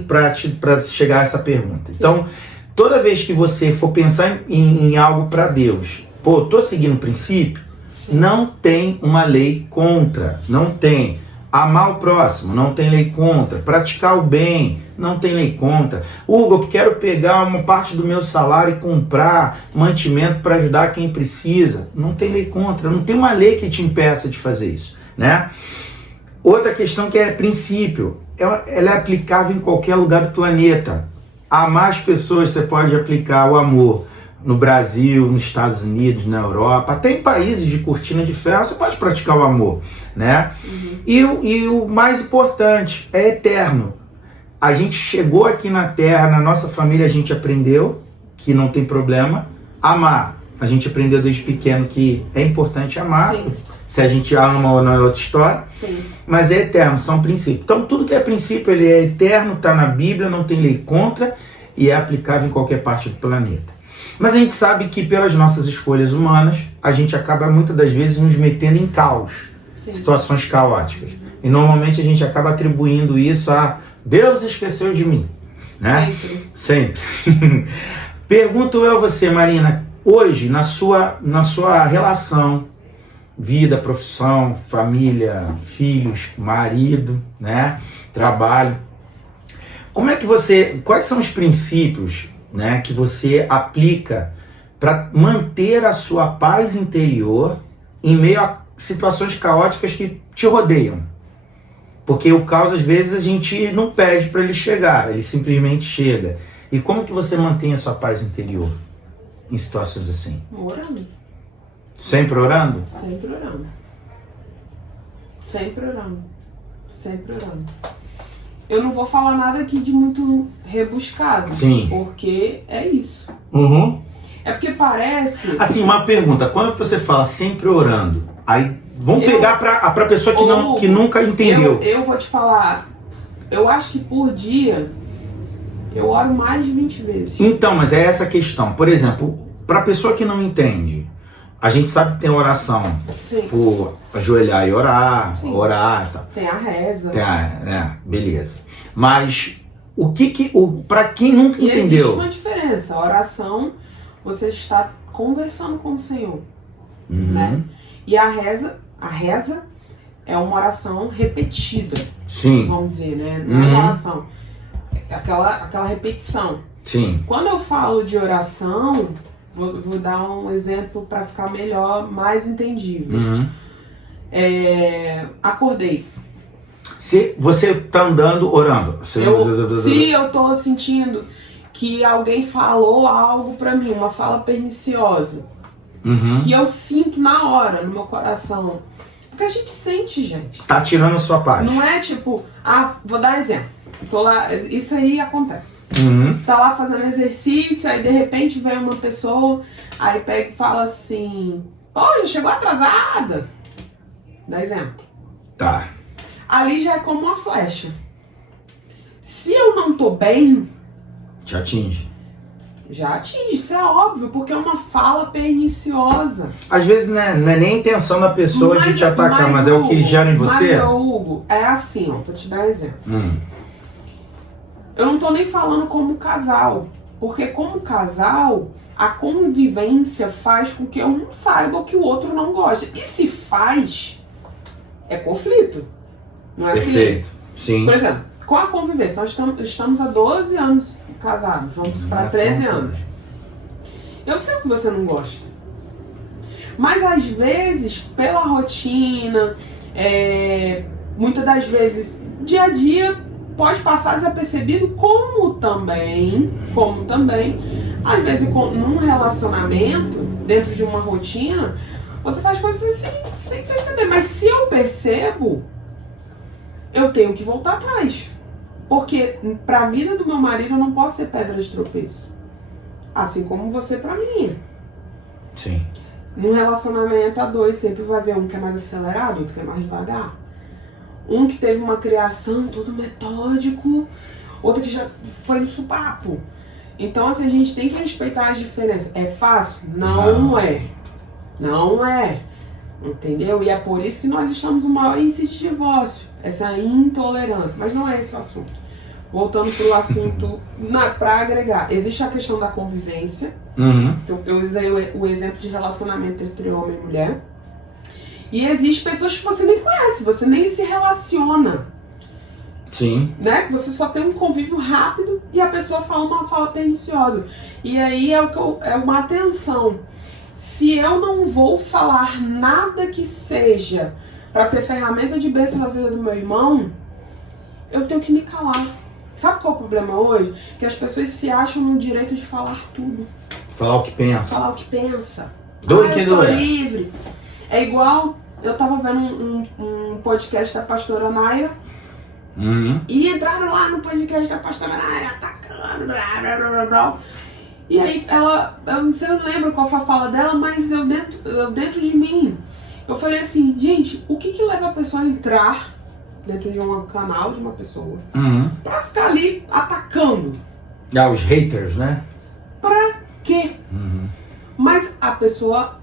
para chegar a essa pergunta. Então, toda vez que você for pensar em algo para Deus, estou seguindo o princípio, não tem uma lei contra. Não tem. Amar o próximo, não tem lei contra. Praticar o bem, não tem lei contra. Hugo, eu quero pegar uma parte do meu salário e comprar mantimento para ajudar quem precisa. Não tem lei contra. Não tem uma lei que te impeça de fazer isso, né? Outra questão que é princípio. Ela é aplicável em qualquer lugar do planeta. Amar as pessoas, você pode aplicar o amor no Brasil, nos Estados Unidos, na Europa, até em países de cortina de ferro, você pode praticar o amor, né? E o mais importante, é eterno. A gente chegou aqui na Terra, na nossa família a gente aprendeu que não tem problema. Amar, a gente aprendeu desde pequeno que é importante amar. Se a gente ama ou não é outra história. Mas é eterno, são princípios. Então tudo que é princípio, ele é eterno, está na Bíblia, não tem lei contra e é aplicável em qualquer parte do planeta. Mas a gente sabe que pelas nossas escolhas humanas, a gente acaba muitas das vezes nos metendo em caos, situações caóticas. E normalmente a gente acaba atribuindo isso a Deus esqueceu de mim, né? Sempre. Pergunto eu a você, Marina, hoje na sua relação, vida, profissão, família, filhos, marido, né? Trabalho, como é que quais são os princípios, né, que você aplica para manter a sua paz interior em meio a situações caóticas que te rodeiam? Porque o caos, às vezes, a gente não pede para ele chegar, ele simplesmente chega. E como que você mantém a sua paz interior em situações assim? Orando. Sempre orando? Sempre orando. Sempre orando. Sempre orando. Eu não vou falar nada aqui de muito rebuscado. Porque é isso. É porque parece... Assim, uma pergunta. Quando você fala sempre orando, aí vamos pegar pra pessoa que nunca entendeu. Eu vou te falar. Eu acho que por dia eu oro mais de 20 vezes. Então, mas é essa a questão. Por exemplo, pra pessoa que não entende, a gente sabe que tem oração por ajoelhar e orar, orar e tal. Tem a reza. Beleza. Mas para quem nunca entendeu... Existe uma diferença. A oração, você está conversando com o Senhor, né? E a reza A reza é uma oração repetida, Sim. vamos dizer, né? Não é uma oração, é aquela repetição. Sim. Quando eu falo de oração, vou dar um exemplo para ficar melhor, mais entendível. Acordei. Se você tá andando orando. Se eu tô sentindo que alguém falou algo pra mim, uma fala perniciosa, que eu sinto na hora, no meu coração. Porque a gente sente, gente. Tá tirando a sua paz. Não é tipo, vou dar um exemplo. Tô lá, isso aí acontece. Tá lá fazendo exercício, aí de repente vem uma pessoa, aí pega e fala assim, já chegou atrasada. Dá exemplo. Tá. Ali já é como uma flecha. Se eu não tô bem, Te atinge. já atinge, isso é óbvio, porque é uma fala perniciosa. Às vezes não é nem a intenção da pessoa de te atacar, mas é o que gera em você. Mas, Hugo, é assim, vou te dar um exemplo. Eu não tô nem falando como casal, porque como casal, a convivência faz com que um saiba o que o outro não gosta. E se faz, é conflito. Não é Perfeito. assim? Sim. Por exemplo, com a convivência, nós estamos há 12 anos casados, vamos para 13 anos. Eu sei o que você não gosta. Mas às vezes, pela rotina, muitas das vezes, dia a dia, pode passar desapercebido, como também, às vezes num relacionamento, dentro de uma rotina, você faz coisas assim, sem perceber. Mas se eu percebo, eu tenho que voltar atrás. Porque pra vida do meu marido eu não posso ser pedra de tropeço. Assim como você pra mim. Sim. Num relacionamento a dois, sempre vai haver um que é mais acelerado, outro que é mais devagar. Um que teve uma criação todo metódico, outro que já foi no supapo. Então, assim, a gente tem que respeitar as diferenças. É fácil? Não é. Não é. Entendeu? E é por isso que nós estamos no maior índice de divórcio. Essa intolerância. Mas não é esse o assunto. Voltando para o assunto, para agregar. Existe a questão da convivência. Então, eu usei o exemplo de relacionamento entre homem e mulher. E existe pessoas que você nem conhece, você nem se relaciona. Sim. Né? Você só tem um convívio rápido e a pessoa fala uma fala perniciosa. E aí é uma atenção. Se eu não vou falar nada que seja para ser ferramenta de bênção na vida do meu irmão, eu tenho que me calar. Sabe qual é o problema hoje? Que as pessoas se acham no direito de falar tudo. Falar o que pensa. Falar o que pensa. Doido que eu sou doer. livre. É igual, eu tava vendo um podcast da pastora Naira. E entraram lá no podcast da pastora Naira, atacando, blá, blá, blá, blá, blá. E aí eu não sei, eu não lembro qual foi a fala dela, mas eu dentro de mim, eu falei assim, gente, o que leva a pessoa a entrar dentro de um canal de uma pessoa pra ficar ali atacando? Os haters, né? Pra quê? Mas a pessoa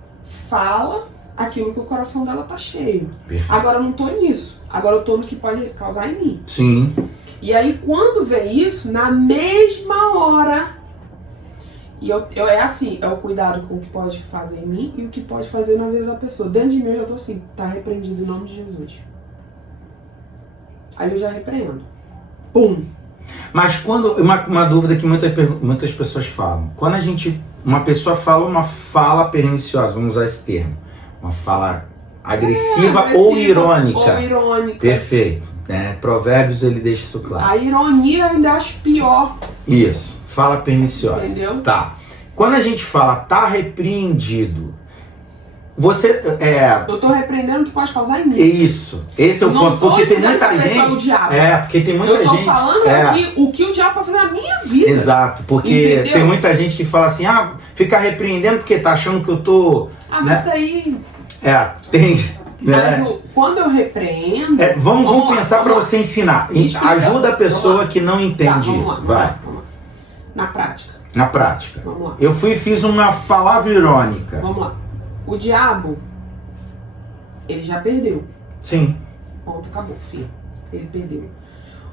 fala aquilo que o coração dela tá cheio. Perfeito. Agora eu não tô nisso. Agora eu tô no que pode causar em mim. Sim. E aí quando vem isso, na mesma hora, e é assim, é o cuidado com o que pode fazer em mim e o que pode fazer na vida da pessoa. Dentro de mim eu já tô assim, tá repreendido em nome de Jesus. Aí eu já repreendo. Pum! Mas quando uma dúvida que muitas pessoas falam, quando uma pessoa fala uma fala perniciosa, vamos usar esse termo, uma fala agressiva ou irônica. Ou irônica. Perfeito, né? Provérbios ele deixa isso claro. A ironia eu ainda acho pior. Isso, fala perniciosa. Entendeu? Tá. Quando a gente fala tá repreendido, você eu tô repreendendo o que pode causar em mim. Isso. Esse é o ponto. Porque tem muita gente. O diabo. Porque tem muita gente. Eu tô falando o que o diabo pode fazer na minha vida. Exato, porque entendeu? tem muita gente que fala assim, fica repreendendo porque tá achando que eu tô. Mas isso aí. Tem. Mas quando eu repreendo. Vamos pensar para você ensinar. Ajuda a pessoa que não entende isso. Vai. Vamos lá. Na prática. Na prática. Vamos lá. Eu fiz uma palavra irônica. Vamos lá. O diabo, ele já perdeu. Sim. Ponto, acabou, filho. Ele perdeu.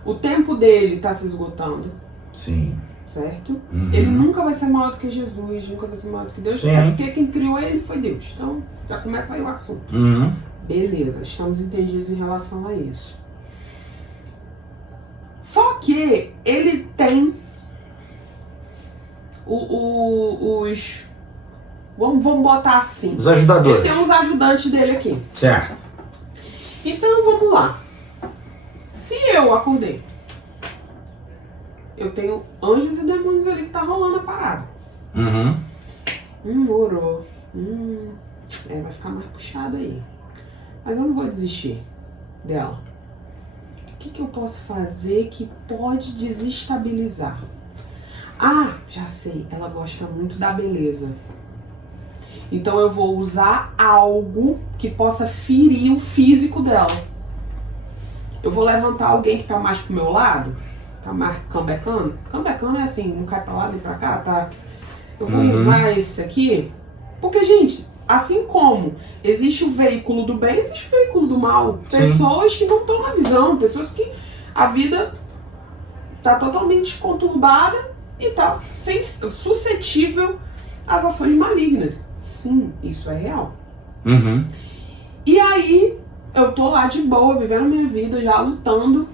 O tempo dele tá se esgotando. Sim. certo? Uhum. Ele nunca vai ser maior do que Jesus, nunca vai ser maior do que Deus, Sim. porque quem criou ele foi Deus. Então, já começa aí o assunto. Uhum. Beleza, estamos entendidos em relação a isso. Só que ele tem os... Vamos botar assim. Os ajudadores. Ele tem os ajudantes dele aqui. Certo. Então, vamos lá. Se eu acordei, eu tenho anjos e demônios ali que tá rolando a parada. Uhum. Orou. Vai ficar mais puxado aí. Mas eu não vou desistir dela. O que eu posso fazer que pode desestabilizar? Ah, já sei. Ela gosta muito da beleza. Então eu vou usar algo que possa ferir o físico dela. Eu vou levantar alguém que tá mais pro meu lado, tá mais cambecando. Cambecando é assim, não cai pra lá nem pra cá, tá? Eu vou usar esse aqui, porque, gente, assim como existe o veículo do bem, existe o veículo do mal. Sim. Pessoas que não estão na visão, pessoas que a vida tá totalmente conturbada e tá suscetível às ações malignas. Sim, isso é real. Uhum. E aí, eu tô lá de boa, vivendo minha vida, já lutando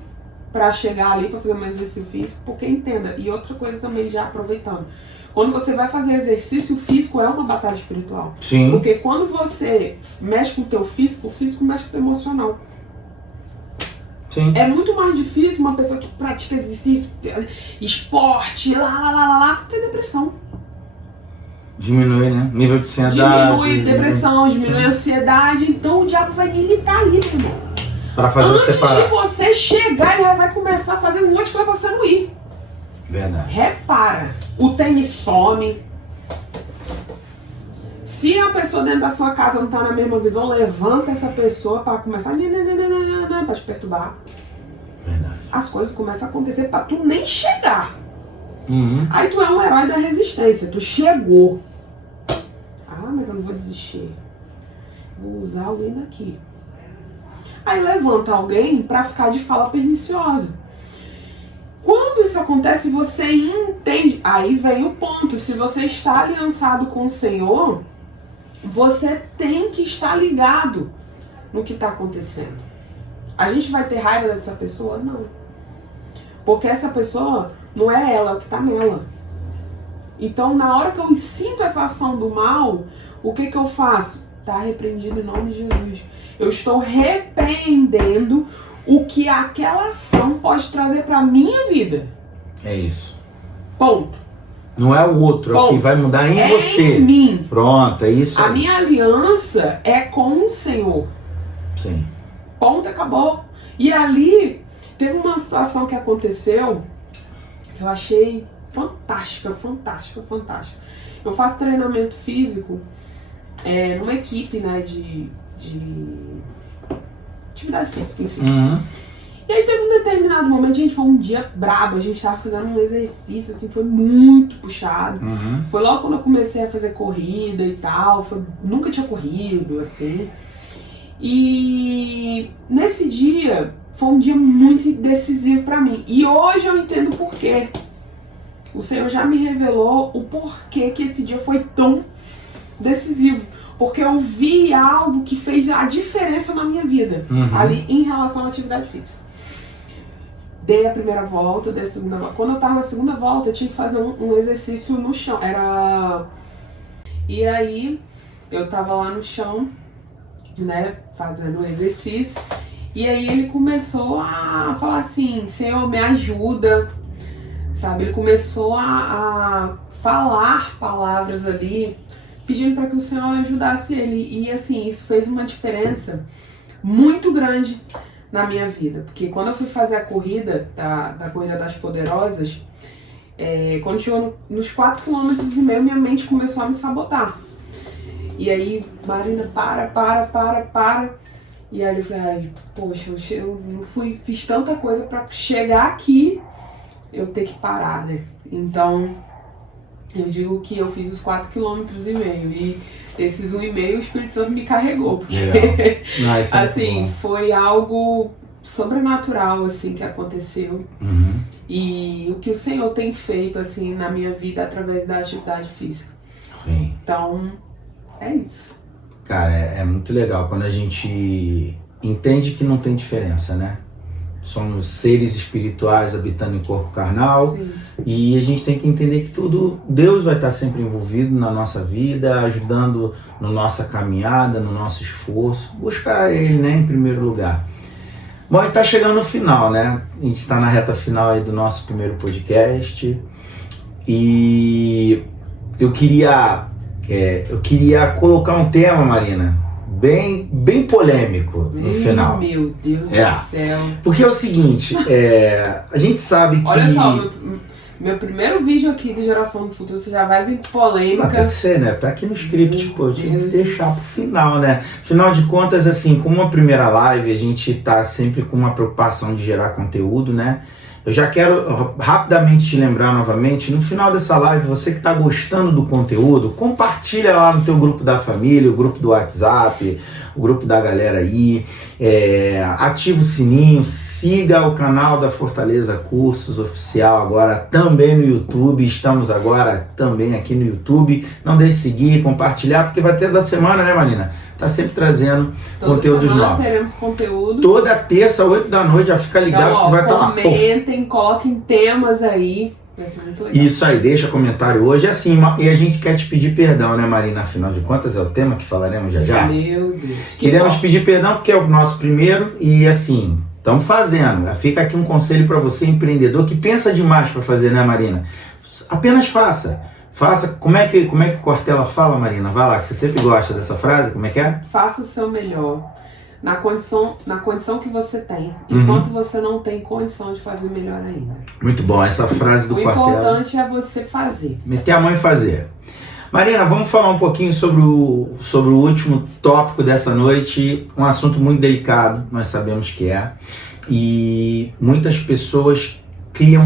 pra chegar ali, pra fazer um exercício físico, porque entenda, e outra coisa também, já aproveitando, quando você vai fazer exercício físico é uma batalha espiritual. Sim. Porque quando você mexe com o teu físico, o físico mexe com o teu emocional. Sim. É muito mais difícil uma pessoa que pratica exercício, esporte, ter depressão. Diminui, né? Nível de ansiedade. Diminui depressão, diminui ansiedade, então o diabo vai militar ali, meu irmão. Pra fazer você parar. Antes de você chegar, ele já vai começar a fazer um monte de coisa pra você não ir. Verdade. Repara, o tênis some. Se a pessoa dentro da sua casa não tá na mesma visão, levanta essa pessoa pra começar pra te perturbar. Verdade. As coisas começam a acontecer pra tu nem chegar. Uhum. Aí tu é um herói da resistência, tu chegou. Ah, mas eu não vou desistir. Vou usar alguém daqui. Aí levanta alguém pra ficar de fala perniciosa. Quando isso acontece, você entende. Aí vem o ponto. Se você está aliançado com o Senhor, você tem que estar ligado no que está acontecendo. A gente vai ter raiva dessa pessoa? Não. Porque essa pessoa não é ela, é o que está nela. Então, na hora que eu sinto essa ação do mal, o que eu faço? Está repreendido em nome de Jesus. Eu estou repreendendo o que aquela ação pode trazer para minha vida. É isso. Ponto. Não é o outro, é o que vai mudar em você. É em mim. Pronto, é isso. A minha aliança é com o Senhor. Sim. Ponto, acabou. E ali, teve uma situação que aconteceu que eu achei fantástica. Eu faço treinamento físico numa equipe, né, de atividade física, enfim. Uhum. E aí teve um determinado momento, gente, foi um dia brabo, a gente tava fazendo um exercício, assim, foi muito puxado. Uhum. Foi logo quando eu comecei a fazer corrida e tal, nunca tinha corrido, assim. E nesse dia, foi um dia muito decisivo pra mim. E hoje eu entendo o porquê. O Senhor já me revelou o porquê que esse dia foi tão decisivo. Porque eu vi algo que fez a diferença na minha vida, ali em relação à atividade física. Dei a primeira volta, dei a segunda volta. Quando eu tava na segunda volta, eu tinha que fazer um exercício no chão. E aí, eu tava lá no chão, né, fazendo o exercício. E aí ele começou a falar assim, Senhor, me ajuda, sabe? Ele começou a falar palavras ali, pedindo para que o Senhor ajudasse ele. E assim, isso fez uma diferença muito grande na minha vida. Porque quando eu fui fazer a corrida da Corrida das Poderosas, quando chegou nos 4,5 km, minha mente começou a me sabotar. E aí, Marina, para. E aí eu falei, ai, poxa, eu não fiz tanta coisa para chegar aqui, eu ter que parar, né? Então, eu digo que eu fiz os 4,5 km e esses 1,5 o Espírito Santo me carregou, porque assim, foi algo sobrenatural assim que aconteceu. e o que o Senhor tem feito assim na minha vida através da atividade física. Sim. Então, é isso. Cara, é muito legal quando a gente entende que não tem diferença, né? Somos seres espirituais habitando em corpo carnal. Sim. E a gente tem que entender que tudo, Deus vai estar sempre envolvido na nossa vida, ajudando na nossa caminhada, no nosso esforço. Buscar Ele, né, em primeiro lugar. Bom, e está chegando no final, né? A gente está na reta final aí do nosso primeiro podcast. E eu queria colocar um tema, Marina, bem polêmico no final. Meu Deus do céu. Porque é o seguinte, a gente sabe que... Olha só, meu primeiro vídeo aqui de Geração do Futuro, você já vai vir com polêmica. Tem que ser, né? Tá aqui no script, pô, eu tinha que deixar pro final, né? Afinal de contas, assim, como a primeira live, a gente tá sempre com uma preocupação de gerar conteúdo, né? Eu já quero rapidamente te lembrar novamente, no final dessa live, você que está gostando do conteúdo, compartilha lá no teu grupo da família, o grupo do WhatsApp, o grupo da galera aí, ativa o sininho, siga o canal da Fortaleza Cursos Oficial agora também no YouTube, estamos agora também aqui no YouTube, não deixe de seguir, compartilhar, porque vai ter da semana, né, Marina? Tá sempre trazendo conteúdos novos. Teremos conteúdo. Toda terça, 8 da noite, já fica ligado então, que vai estar lá. Comentem, coloquem temas aí. Vai ser muito legal. Isso aí, deixa comentário hoje. Assim, e a gente quer te pedir perdão, né, Marina? Afinal de contas, é o tema que falaremos já já. Meu Deus. Queremos pedir perdão porque é o nosso primeiro e assim, estamos fazendo. Fica aqui um conselho para você, empreendedor, que pensa demais para fazer, né, Marina? Apenas faça. Faça, como é que Cortella fala, Marina? Vai lá, que você sempre gosta dessa frase, como é que é? Faça o seu melhor, na condição que você tem, enquanto você não tem condição de fazer melhor ainda. Muito bom, essa frase do Cortella. O importante é você fazer. Meter a mão e fazer. Marina, vamos falar um pouquinho sobre o último tópico dessa noite, um assunto muito delicado, nós sabemos que é, e muitas pessoas criam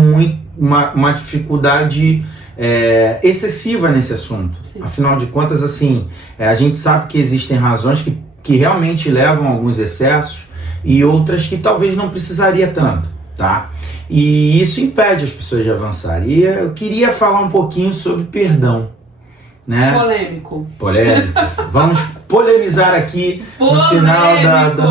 uma dificuldade excessiva nesse assunto. Sim. Afinal de contas, assim, a gente sabe que existem razões que realmente levam a alguns excessos e outras que talvez não precisaria tanto, tá? E isso impede as pessoas de avançar. E eu queria falar um pouquinho sobre perdão, né? Polêmico. Vamos polemizar aqui no final do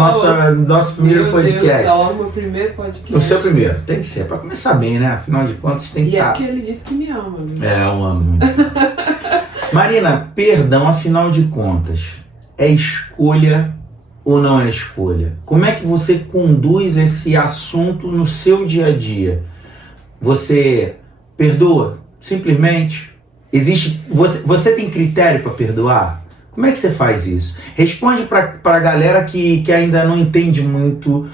nosso primeiro podcast. Meu primeiro podcast. O seu primeiro, tem que ser, para começar bem, né? Afinal de contas, tem que estar. E é porque ele disse que me ama. Né? Eu amo muito. Marina, perdão, afinal de contas, é escolha ou não é escolha? Como é que você conduz esse assunto no seu dia a dia? Você perdoa simplesmente? Você tem critério para perdoar? Como é que você faz isso? Responde para a galera que ainda não entende muito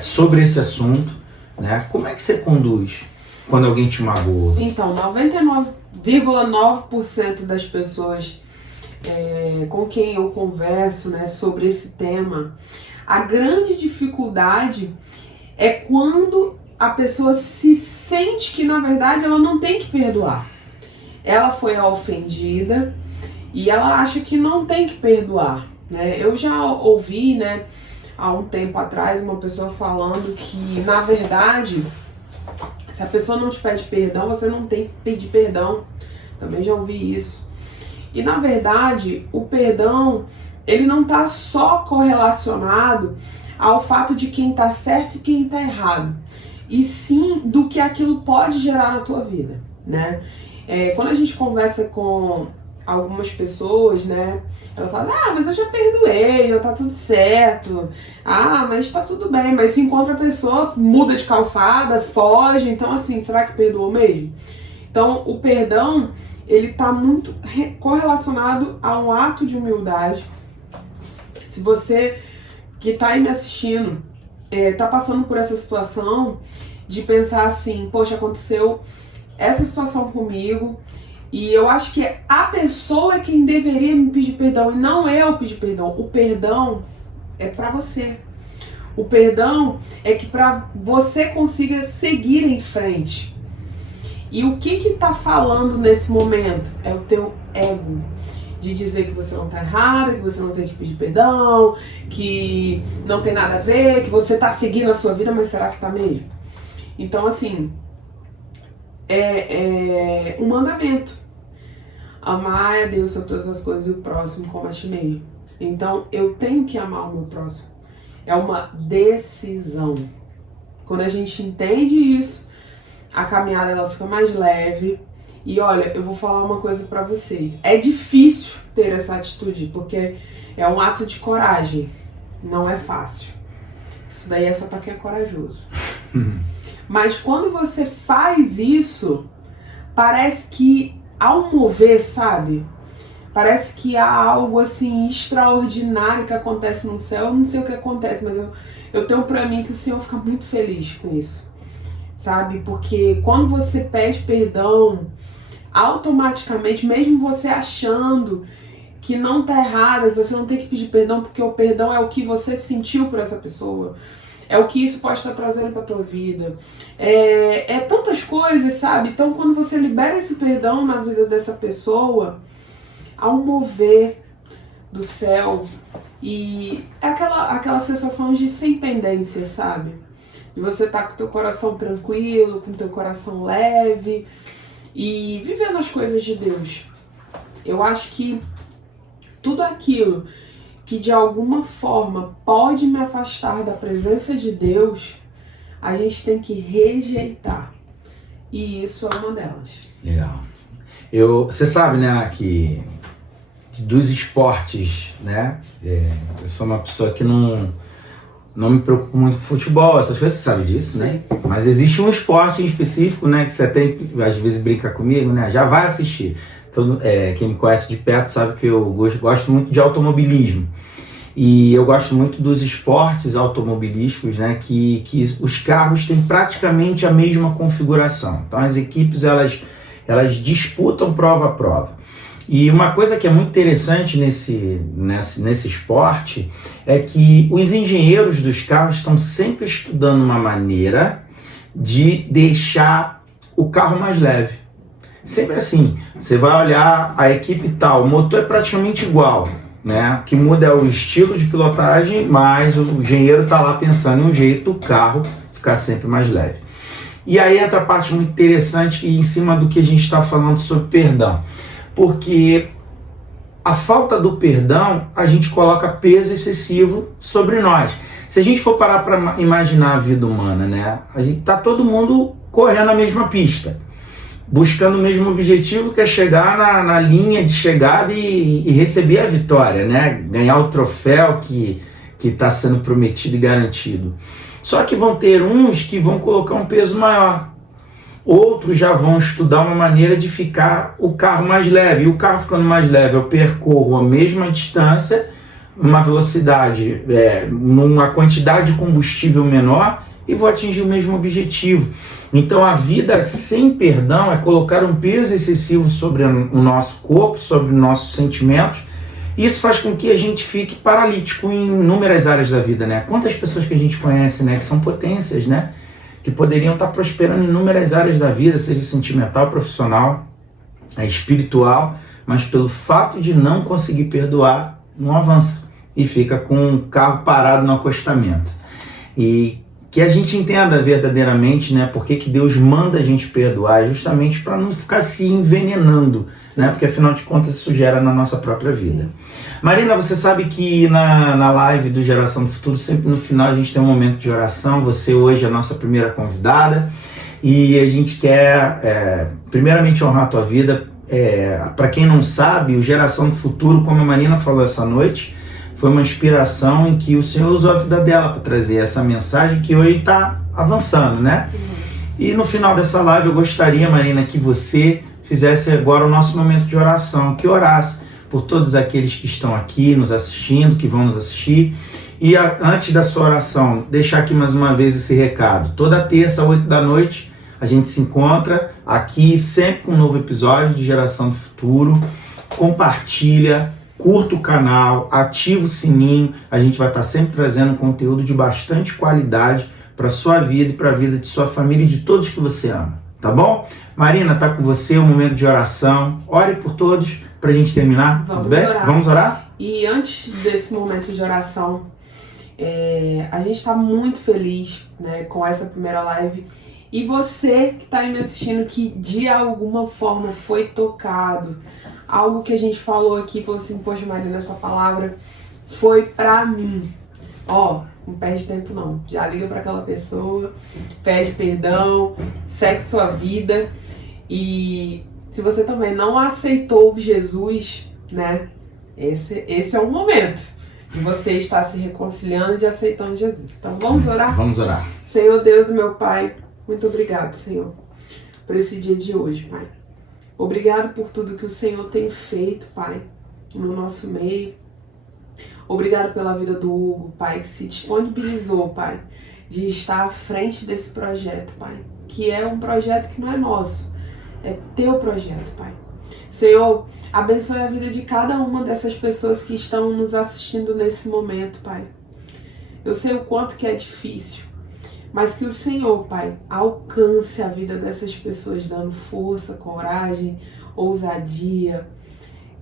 sobre esse assunto, né? Como é que você conduz quando alguém te magoa? Então, 99,9% das pessoas com quem eu converso, né, sobre esse tema, a grande dificuldade é quando a pessoa se sente que, na verdade, ela não tem que perdoar. Ela foi a ofendida e ela acha que não tem que perdoar, né? Eu já ouvi, né, há um tempo atrás, uma pessoa falando que, na verdade, se a pessoa não te pede perdão, você não tem que pedir perdão. Também já ouvi isso. E, na verdade, o perdão, ele não está só correlacionado ao fato de quem está certo e quem está errado, e sim do que aquilo pode gerar na tua vida, né? Quando a gente conversa com algumas pessoas, né, ela fala, mas eu já perdoei, já tá tudo certo, mas tá tudo bem, mas se encontra a pessoa, muda de calçada, foge, então assim, será que perdoou mesmo? Então o perdão, ele tá muito correlacionado a um ato de humildade. Se você que tá aí me assistindo, tá passando por essa situação de pensar assim, poxa, aconteceu essa situação comigo, e eu acho que a pessoa é quem deveria me pedir perdão e não eu pedir perdão. O perdão é pra você. O perdão é que pra você consiga seguir em frente. E o que tá falando nesse momento? É o teu ego. De dizer que você não tá errado, que você não tem que pedir perdão, que não tem nada a ver, que você tá seguindo a sua vida, mas será que tá mesmo? Então, assim, é um mandamento. Amar a Deus sobre todas as coisas e o próximo como a ti mesmo. Então, eu tenho que amar o meu próximo. É uma decisão. Quando a gente entende isso, a caminhada ela fica mais leve. E olha, eu vou falar uma coisa pra vocês. É difícil ter essa atitude, porque é um ato de coragem. Não é fácil. Isso daí é só pra quem é corajoso. Mas quando você faz isso, parece que ao mover, sabe? Parece que há algo assim extraordinário que acontece no céu. Eu não sei o que acontece, mas eu tenho pra mim que o Senhor fica muito feliz com isso, sabe? Porque quando você pede perdão, automaticamente, mesmo você achando que não tá errado, você não tem que pedir perdão, porque o perdão é o que você sentiu por essa pessoa, é o que isso pode estar trazendo pra tua vida, é tantas coisas, sabe? Então quando você libera esse perdão na vida dessa pessoa, há um mover do céu, e é aquela sensação de sem pendência, sabe? De você estar com o teu coração tranquilo, com o teu coração leve e vivendo as coisas de Deus. Eu acho que tudo aquilo que de alguma forma pode me afastar da presença de Deus, a gente tem que rejeitar. E isso é uma delas. Legal. Você sabe, né, que dos esportes, né, eu sou uma pessoa que não me preocupo muito com futebol, essas coisas, você sabe disso, né? Sim. Mas existe um esporte em específico, né, que você até às vezes brinca comigo, né, já vai assistir. Então, quem me conhece de perto sabe que eu gosto muito de automobilismo. E eu gosto muito dos esportes automobilísticos, né, que os carros têm praticamente a mesma configuração. Então as equipes elas disputam prova a prova. E uma coisa que é muito interessante nesse esporte é que os engenheiros dos carros estão sempre estudando uma maneira de deixar o carro mais leve. Sempre assim, você vai olhar a equipe tal, o motor é praticamente igual, né? O que muda é o estilo de pilotagem, mas o engenheiro está lá pensando em um jeito do carro ficar sempre mais leve. E aí entra a parte muito interessante em cima do que a gente está falando sobre perdão. Porque a falta do perdão, a gente coloca peso excessivo sobre nós. Se a gente for parar para imaginar a vida humana, né? A gente tá todo mundo correndo a mesma pista, buscando o mesmo objetivo, que é chegar na linha de chegada e receber a vitória, né? Ganhar o troféu que está sendo prometido e garantido. Só que vão ter uns que vão colocar um peso maior. Outros já vão estudar uma maneira de ficar o carro mais leve. E o carro ficando mais leve, eu percorro a mesma distância, uma velocidade, numa quantidade de combustível menor, e vou atingir o mesmo objetivo. Então a vida sem perdão é colocar um peso excessivo sobre o nosso corpo, sobre os nossos sentimentos. Isso faz com que a gente fique paralítico em inúmeras áreas da vida, né? Quantas pessoas que a gente conhece, né, que são potências, né? Que poderiam estar prosperando em inúmeras áreas da vida, seja sentimental, profissional, espiritual, mas pelo fato de não conseguir perdoar, não avança e fica com o carro parado no acostamento. E que a gente entenda verdadeiramente, né, por que Deus manda a gente perdoar, justamente para não ficar se envenenando, né, porque afinal de contas isso gera na nossa própria vida. Marina, você sabe que na live do Geração do Futuro, sempre no final a gente tem um momento de oração. Você hoje é a nossa primeira convidada e a gente quer primeiramente honrar a tua vida. Para quem não sabe, o Geração do Futuro, como a Marina falou essa noite, foi uma inspiração em que o Senhor usou a vida dela para trazer essa mensagem que hoje está avançando, né? E no final dessa live eu gostaria, Marina, que você fizesse agora o nosso momento de oração, que orasse por todos aqueles que estão aqui nos assistindo, que vão nos assistir. E antes da sua oração, deixar aqui mais uma vez esse recado. Toda terça, 8 da noite, a gente se encontra aqui, sempre com um novo episódio de Geração do Futuro. Compartilha, curta o canal, ativa o sininho. A gente vai estar sempre trazendo conteúdo de bastante qualidade para a sua vida e para a vida de sua família e de todos que você ama. Tá bom? Marina, tá com você, um momento de oração. Ore por todos pra gente terminar. Tudo bem? Orar. Vamos orar? E antes desse momento de oração, a gente está muito feliz, né, com essa primeira live E você que está aí me assistindo, que de alguma forma foi tocado, algo que a gente falou aqui, falou assim, poxa Marina, essa palavra foi pra mim. Ó, não perde tempo não, já liga para aquela pessoa, pede perdão, segue sua vida. E se você também não aceitou Jesus, né, esse é o momento de você estar se reconciliando e aceitando Jesus. Então vamos orar? Vamos orar. Senhor Deus, meu Pai, muito obrigado, Senhor, por esse dia de hoje, Pai. Obrigado por tudo que o Senhor tem feito, Pai, no nosso meio. Obrigado pela vida do Hugo, Pai, que se disponibilizou, Pai, de estar à frente desse projeto, Pai, que é um projeto que não é nosso, é teu projeto, Pai. Senhor, abençoe a vida de cada uma dessas pessoas que estão nos assistindo nesse momento, Pai. Eu sei o quanto que é difícil, mas que o Senhor, Pai, alcance a vida dessas pessoas, dando força, coragem, ousadia,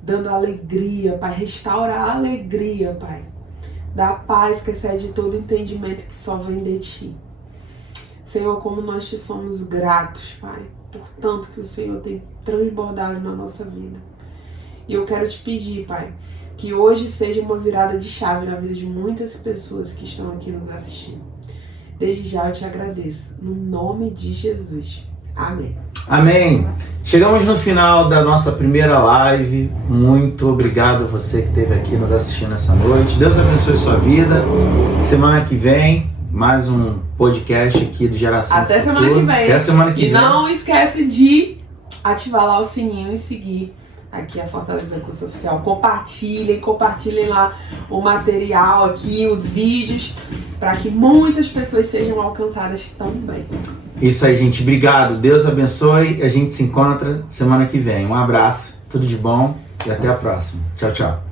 dando alegria, Pai. Restaura a alegria, Pai. Dá a paz que excede todo entendimento que só vem de Ti. Senhor, como nós te somos gratos, Pai, por tanto que o Senhor tem transbordado na nossa vida. E eu quero te pedir, Pai, que hoje seja uma virada de chave na vida de muitas pessoas que estão aqui nos assistindo. Desde já eu te agradeço, no nome de Jesus. Amém. Amém. Chegamos no final da nossa primeira live. Muito obrigado a você que esteve aqui nos assistindo essa noite. Deus abençoe sua vida. Semana que vem, mais um podcast aqui do Geração Até Futuro. semana que vem. Até semana que vem. E não esquece de ativar lá o sininho e seguir aqui a Fortaleza Curso Oficial. Compartilhem lá o material aqui, os vídeos, para que muitas pessoas sejam alcançadas também. Isso aí, gente. Obrigado. Deus abençoe. A gente se encontra semana que vem. Um abraço, tudo de bom e até a próxima. Tchau, tchau.